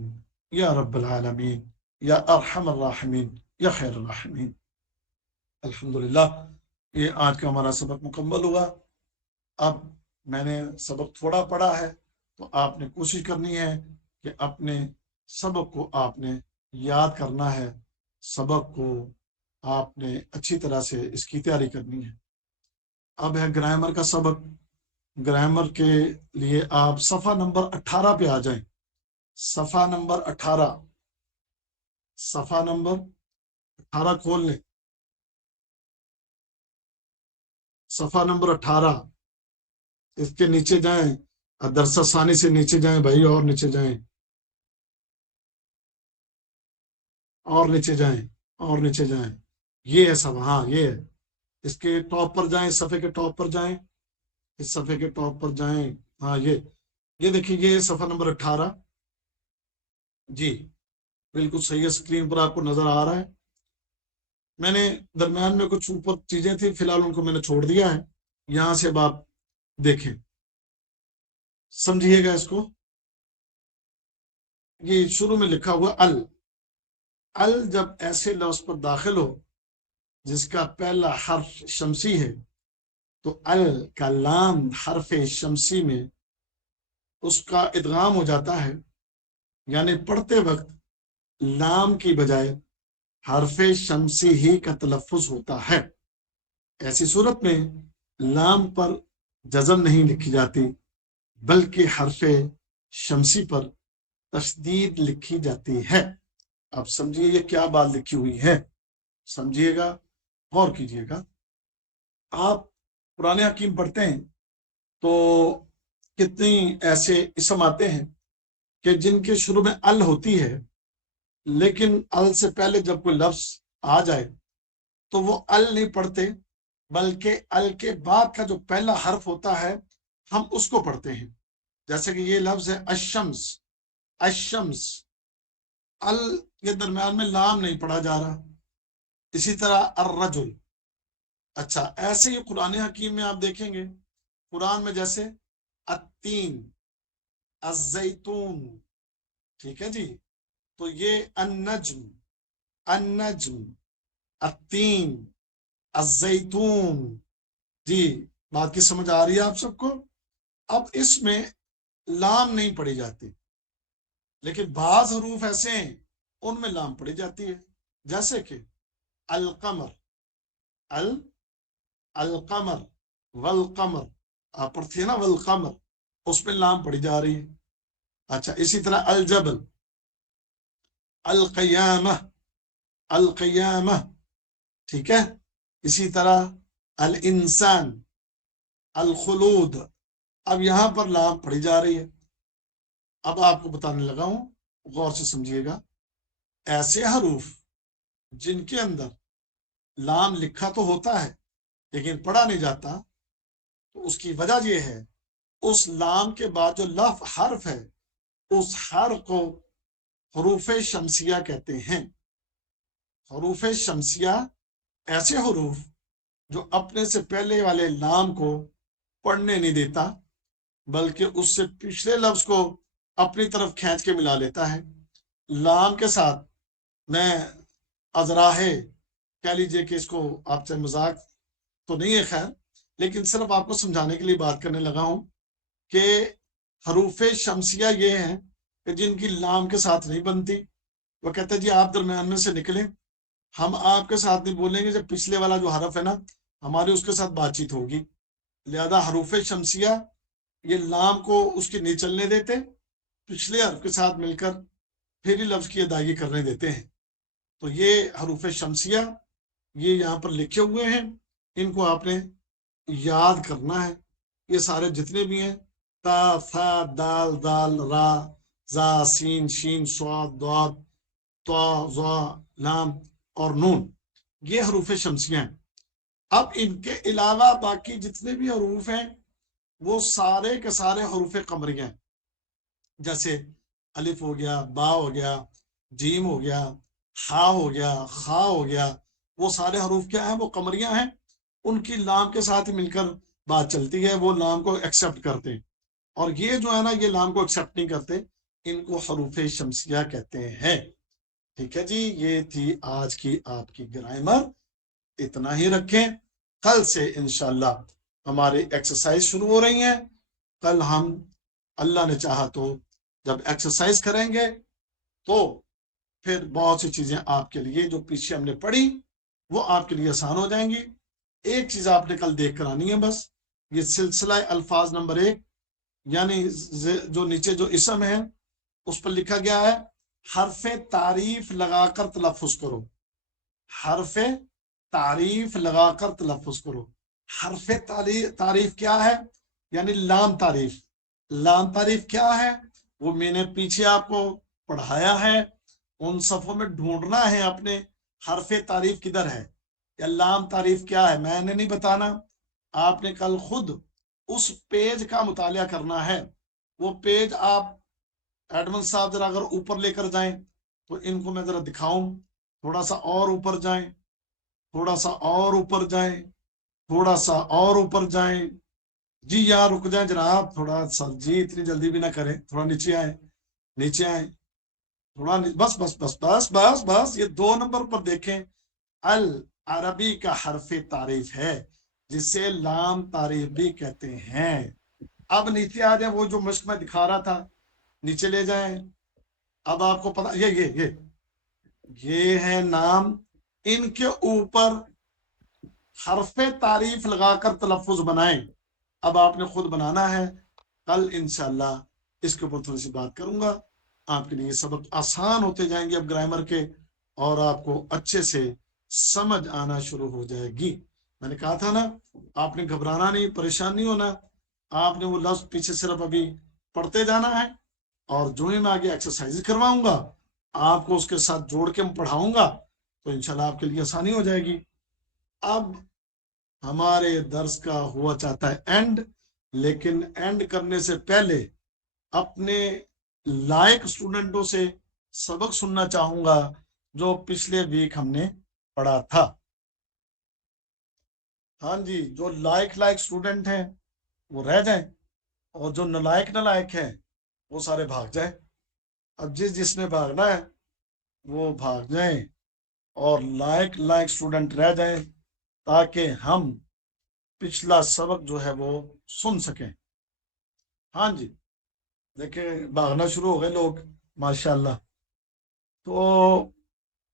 یا رب العالمین، یا ارحم الراحمین، یا خیر الراحمین. الحمدللہ یہ آج کا ہمارا سبق مکمل ہوا. اب میں نے سبق تھوڑا پڑھا ہے تو آپ نے کوشش کرنی ہے کہ اپنے سبق کو آپ نے یاد کرنا ہے، سبق کو آپ نے اچھی طرح سے اس کی تیاری کرنی ہے. اب ہے گرامر کا سبق. گرامر کے لیے آپ صفحہ نمبر 18 پہ آ جائیں. صفحہ نمبر 18، صفحہ نمبر 18 کھول لیں. صفحہ نمبر 18، اس کے نیچے جائیں، درس ثانی سے نیچے جائیں بھائی، اور نیچے جائیں، اور نیچے جائیں، اور نیچے جائیں. یہ ہے سب، ہاں یہ ہے. اس کے ٹاپ پر جائیں، صفحے کے ٹاپ پر جائیں، اس صفحے کے ٹاپ پر جائیں. ہاں یہ دیکھیں، یہ صفحہ نمبر 18. جی بالکل صحیح ہے، اسکرین پر آپ کو نظر آ رہا ہے. میں نے درمیان میں کچھ اوپر چیزیں تھیں، فی الحال ان کو میں نے چھوڑ دیا ہے. یہاں سے اب آپ دیکھیں، سمجھیے گا اس کو. یہ شروع میں لکھا ہوا ال جب ایسے لفظ پر داخل ہو جس کا پہلا حرف شمسی ہے، تو ال کا لام حرف شمسی میں اس کا ادغام ہو جاتا ہے، یعنی پڑھتے وقت لام کی بجائے حرف شمسی ہی کا تلفظ ہوتا ہے. ایسی صورت میں لام پر جزم نہیں لکھی جاتی، بلکہ حرف شمسی پر تشدید لکھی جاتی ہے. اب سمجھیے یہ کیا بات لکھی ہوئی ہے، سمجھیے گا، غور کیجیے گا. آپ قرآن حکیم پڑھتے ہیں تو کتنی ایسے اسم آتے ہیں کہ جن کے شروع میں ال ہوتی ہے، لیکن ال سے پہلے جب کوئی لفظ آ جائے تو وہ ال نہیں پڑھتے، بلکہ ال کے بعد کا جو پہلا حرف ہوتا ہے ہم اس کو پڑھتے ہیں. جیسے کہ یہ لفظ ہے الشمس، الشمس، ال کے درمیان میں لام نہیں پڑھا جا رہا. اسی طرح الرجل. اچھا، ایسے ہی قرآن حکیم میں آپ دیکھیں گے، قرآن میں جیسے التین، الزیتون، ٹھیک ہے جی، تو یہ النجم، النجم، التین، الزیتون. جی بات کی سمجھ آ رہی ہے آپ سب کو؟ اب اس میں لام نہیں پڑھی جاتی، لیکن بعض حروف ایسے ہیں ان میں لام پڑھی جاتی ہے. جیسے کہ القمر، القمر، والقمر، آپ پڑھتی ہے نا والقمر، اس میں لام پڑھی جا رہی ہے. اچھا، اسی طرح الجبل، القیامہ، القیامہ، ٹھیک ہے. اسی طرح الانسان، الخلود. اب یہاں پر لام پڑھی جا رہی ہے. اب آپ کو بتانے لگا ہوں، غور سے سمجھیے گا. ایسے حروف جن کے اندر لام لکھا تو ہوتا ہے لیکن پڑھا نہیں جاتا، تو اس کی وجہ یہ ہے اس لام کے بعد جو حرف ہے اس حرف کو حروف شمسیہ کہتے ہیں. حروف شمسیہ ایسے حروف جو اپنے سے پہلے والے لام کو پڑھنے نہیں دیتا، بلکہ اس سے پچھلے لفظ کو اپنی طرف کھینچ کے ملا لیتا ہے. لام کے ساتھ میں ازراہے کہہ لیجئے کہ اس کو آپ سے مذاق تو نہیں ہے خیر، لیکن صرف آپ کو سمجھانے کے لیے بات کرنے لگا ہوں کہ حروف شمسیہ یہ ہیں کہ جن کی لام کے ساتھ نہیں بنتی. وہ کہتے ہیں جی آپ درمیان میں سے نکلیں، ہم آپ کے ساتھ نہیں بولیں گے، جب پچھلے والا جو حرف ہے نا ہماری اس کے ساتھ بات چیت ہوگی. لہذا حروف شمسیہ یہ لام کو اس کے نہیں چلنے دیتے، پچھلے حرف کے ساتھ مل کر پھر ہی لفظ کی ادائیگی کرنے دیتے ہیں. تو یہ حروف شمسیہ یہ یہاں پر لکھے ہوئے ہیں، ان کو آپ نے یاد کرنا ہے. یہ سارے جتنے بھی ہیں، تا، ثا، دال، دال، را، زا، سین، شین، صاد، ضاد، طا، ظا، لام اور نون، یہ حروف شمسیہ ہیں. اب ان کے علاوہ باقی جتنے بھی حروف ہیں وہ سارے کے سارے حروف قمریہ ہیں. جیسے الف ہو گیا، با ہو گیا، جیم ہو گیا، ہا ہو گیا، خا ہو گیا، وہ سارے حروف کیا ہیں؟ وہ قمریہ ہیں. ان کی لام کے ساتھ مل کر بات چلتی ہے، وہ لام کو ایکسیپٹ کرتے ہیں. اور یہ جو ہے نا یہ لام کو ایکسیپٹ نہیں کرتے، ان کو حروف شمسیہ کہتے ہیں. ٹھیک ہے جی، یہ تھی آج کی آپ کی گرامر. اتنا ہی رکھیں. کل سے انشاءاللہ ہماری ایکسرسائز شروع ہو رہی ہیں. کل ہم اللہ نے چاہا تو جب ایکسرسائز کریں گے تو پھر بہت سی چیزیں آپ کے لیے جو پیچھے ہم نے پڑھی وہ آپ کے لیے آسان ہو جائیں گی. ایک چیز آپ نے کل دیکھ کر آنی ہے بس، یہ سلسلہ الفاظ نمبر 1، یعنی جو نیچے جو اسم ہے اس پر لکھا گیا ہے حرف تعریف لگا کر تلفظ کرو. حرف تعریف لگا کر تلفظ کرو. حرف تعریف کیا ہے؟ یعنی لام تعریف. لام تعریف کیا ہے وہ میں نے پیچھے آپ کو پڑھایا ہے. ان صفوں میں ڈھونڈنا ہے اپنے حرف تعریف کدھر ہے یا لام تعریف کیا ہے. میں نے نہیں بتانا، آپ نے کل خود اس پیج کا مطالعہ کرنا ہے. وہ پیج آپ ایڈمن صاحب ذرا اگر اوپر لے کر جائیں تو ان کو میں ذرا دکھاؤں. تھوڑا سا اور اوپر جائیں، تھوڑا سا اور اوپر جائیں، تھوڑا سا اور اوپر جائیں. جی یہاں رک جائیں جناب، تھوڑا سا جی اتنی جلدی بھی نہ کریں، تھوڑا نیچے آئیں، نیچے آئیں، تھوڑا بس بس بس بس بس بس. یہ 2 نمبر پر دیکھیں، العربی کا حرف تعریف ہے جسے لام تعریف بھی کہتے ہیں. اب نیچے آ جائیں، وہ جو مشق میں دکھا رہا تھا نیچے لے جائیں. اب آپ کو پتا یہ ہے نام، ان کے اوپر حرف تعریف لگا کر تلفظ بنائیں. اب آپ نے خود بنانا ہے. کل انشاءاللہ اس کے اوپر تھوڑی سی بات کروں گا. آپ کے لیے سبق آسان ہوتے جائیں گے اب گرامر کے، اور آپ کو اچھے سے سمجھ آنا شروع ہو جائے گی. میں نے کہا تھا نا آپ نے گھبرانا نہیں، پریشان نہیں ہونا. آپ نے وہ لفظ پیچھے صرف ابھی پڑھتے جانا ہے اور جو ہی میں آگے ایکسرسائز کرواؤں گا آپ کو اس کے ساتھ جوڑ کے پڑھاؤں گا تو انشاءاللہ آپ کے لیے آسانی ہو جائے گی. اب ہمارے درس کا ہوا چاہتا ہے اینڈ، لیکن اینڈ کرنے سے پہلے اپنے لائق اسٹوڈنٹوں سے سبق سننا چاہوں گا جو پچھلے ویک ہم نے پڑھا تھا. ہاں جی، جو لائق اسٹوڈنٹ ہیں وہ رہ جائیں اور جو نالائق ہیں وہ سارے بھاگ جائیں. اب جس نے بھاگنا ہے وہ بھاگ جائیں اور لائق اسٹوڈنٹ رہ جائیں تاکہ ہم پچھلا سبق جو ہے وہ سن سکیں. ہاں جی، دیکھیں بھاگنا شروع ہو گئے لوگ ماشاءاللہ. تو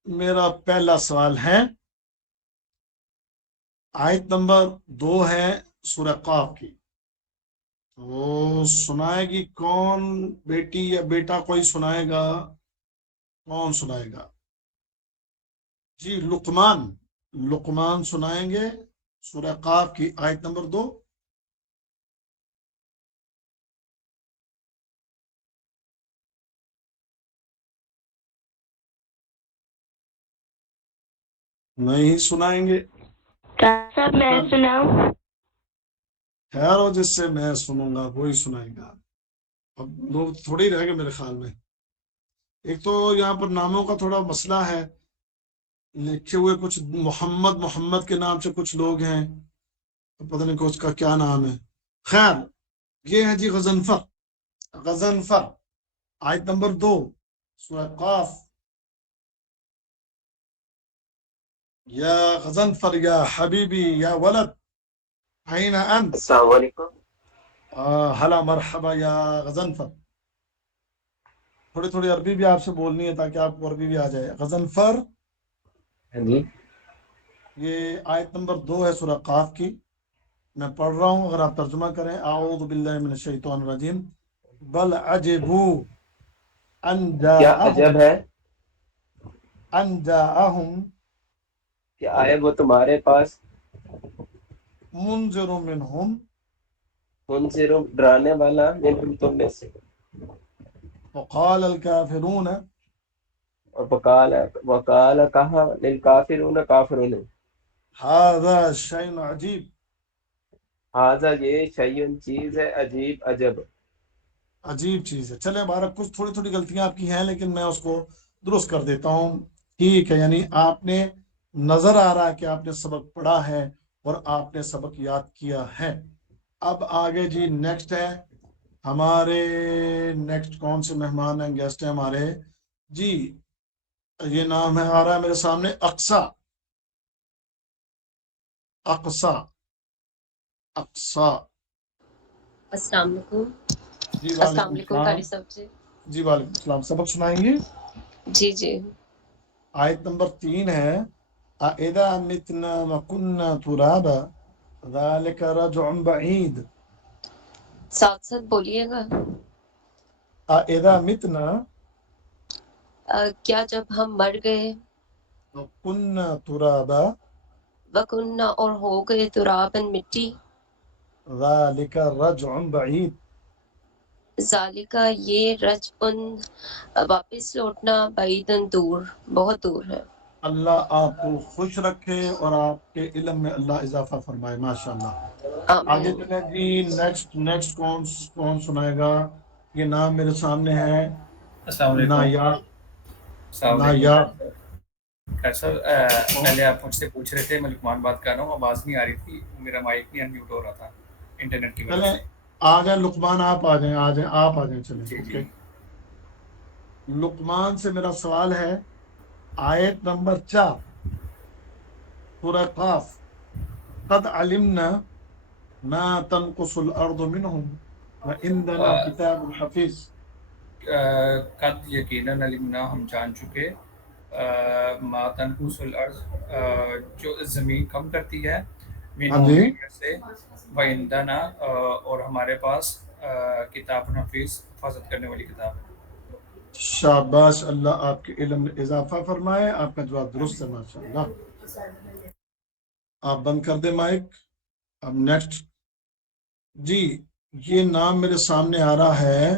میرا پہلا سوال ہے، آیت نمبر 2 ہے سورہ قاف کی. تو سنائے گی کون؟ بیٹی یا بیٹا کوئی سنائے گا؟ کون سنائے گا؟ جی لقمان سنائیں گے سورہ قاف کی آیت نمبر 2. نہیں سنائیں گے؟ صاحب میں سناؤں؟ خیر ہو، جس سے میں سنوں گا وہی سنائے گا. اب لوگ تھوڑی رہ گئے میرے خیال میں. ایک تو یہاں پر ناموں کا تھوڑا مسئلہ ہے، لکھے ہوئے کچھ محمد کے نام سے کچھ لوگ ہیں، پتہ نہیں اس کا کیا نام ہے. خیر، یہ ہے جی غضنفر آیت نمبر 2 سورہ قاف. یا غضنفر یا حبیبی یا ولد این انت. السلام علیکم. ہلا مرحبا یا غضنفر. تھوڑی عربی بھی آپ سے بولنی ہے تاکہ آپ کو عربی بھی آ جائے. غضنفر جی یہ آیت نمبر 2 ہے سورہ قاف کی. میں پڑھ رہا ہوں، اگر آپ ترجمہ کریں. اعوذ باللہ من الشیطان الرجیم. بل عجبوا کیا عجب ہے ان جاءہم کہ آئے وہ تمہارے پاس منذر منہم منذر ڈرانے والا منہم تم میں سے، وقال الکافرون اور وقال کہا للکافرون کافروں نے، ھذا شیء عجیب. ھذا یہ شیء چیز ہے، عجیب چیز ہے. چلیں بارہ کچھ تھوڑی غلطیاں آپ کی ہیں لیکن میں اس کو درست کر دیتا ہوں. ٹھیک ہے، یعنی آپ نے نظر آ رہا ہے کہ آپ نے سبق پڑھا ہے اور آپ نے سبق یاد کیا ہے. اب آگے جی نیکسٹ ہے ہمارے، نیکسٹ کون سے مہمان ہیں، گیسٹ ہیں ہمارے؟ جی یہ نام ہے، آ رہا ہے میرے سامنے، اقصا. السلام علیکم. جی السلام وعلیکم علیکم السلام. قاری صاحب جی. جی وعلیکم السلام. سبق سنائیں گے؟ جی آیت نمبر 3 ہے، اَإِذَا مِتْنَا وَكُنَّا تُرَابًا ذَلِكَ رَجْعٌ بَعِيدٌ. ساتھ بولیے گا. اَإِذَا مِتْنَا کیا جب ہم مر گئے، وَكُنَّا تُرَابًا وکنہ اور ہو گئے ترابن مٹی، ذَلِكَ رَجْعٌ بَعِيدٌ. ذالکہ یہ رجعن واپس لوٹنا، بعیدن دور، بہت دور ہے. اللہ آپ کو خوش رکھے اور آپ کے علم میں اللہ اضافہ فرمائے ماشاءاللہ. آگے آمین. چلیں جی. نیکسٹ کون سنائے گا؟ یہ نام میرے سامنے ہے السلام علیکم. نایاب. السلام نایاب علیکم. خیر سر، پہلے آپ مجھ سے پوچھ رہے تھے، میں لقمان بات کر رہا ہوں. آواز نہیں آ رہی تھی، میرا مائک نہیں انمیوٹ ہو رہا تھا انٹرنیٹ کی وجہ چلیں سے. آ جائیں لقمان، آپ آ جائیں چلیں. جی اوکے، لقمان سے میرا سوال ہے، آیت نمبر 4 سورہ قاف. قد علمنا ما تنقص الارض منهم وعندنا کتاب حفیظ. قد یقیناً علمنا ہم جان چکے، ما تنقص الارض جو زمین کم کرتی ہے، ہاں جی، منہم میں سے، وعندنا اور ہمارے پاس کتاب حفیظ، حفاظت کرنے والی کتاب ہے. شاباش، اللہ آپ کے علم میں اضافہ فرمائے. آپ کا جواب درست ہے ماشاءاللہ. آپ بند کر دیں مائک. اب نیکسٹ جی. یہ نام میرے سامنے آ رہا ہے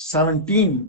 17,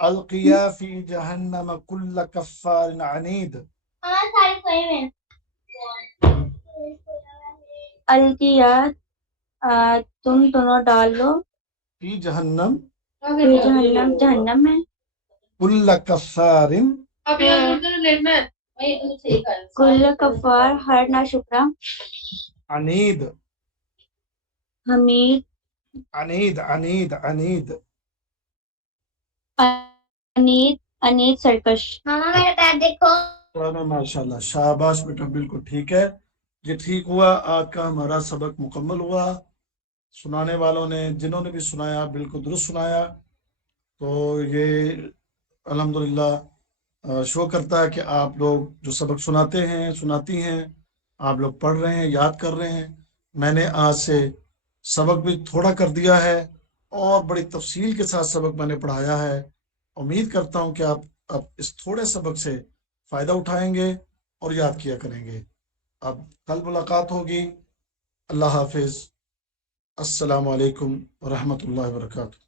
القیا فی جہنم کل کفار عنید. القیات تم دونوں ڈال لو فی جہنم جہنم میں کل کفار کل کفار ہر ناشکرا عنید. حمید عنید عنید عنید انید سرکش. ماما میرا پیر دیکھو. ماشاء اللہ، شاباش بیٹا، بالکل ٹھیک ہے. یہ ٹھیک ہوا، آج کا ہمارا سبق مکمل ہوا. سنانے والوں نے، جنہوں نے بھی سنایا، بالکل درست سنایا. تو یہ الحمدللہ شو کرتا ہے کہ آپ لوگ جو سبق سناتے ہیں، سناتی ہیں، آپ لوگ پڑھ رہے ہیں، یاد کر رہے ہیں. میں نے آج سے سبق بھی تھوڑا کر دیا ہے اور بڑی تفصیل کے ساتھ سبق میں نے پڑھایا ہے. امید کرتا ہوں کہ آپ اب اس تھوڑے سبق سے فائدہ اٹھائیں گے اور یاد کیا کریں گے. اب کل ملاقات ہوگی. اللہ حافظ. السلام علیکم ورحمۃ اللہ وبرکاتہ.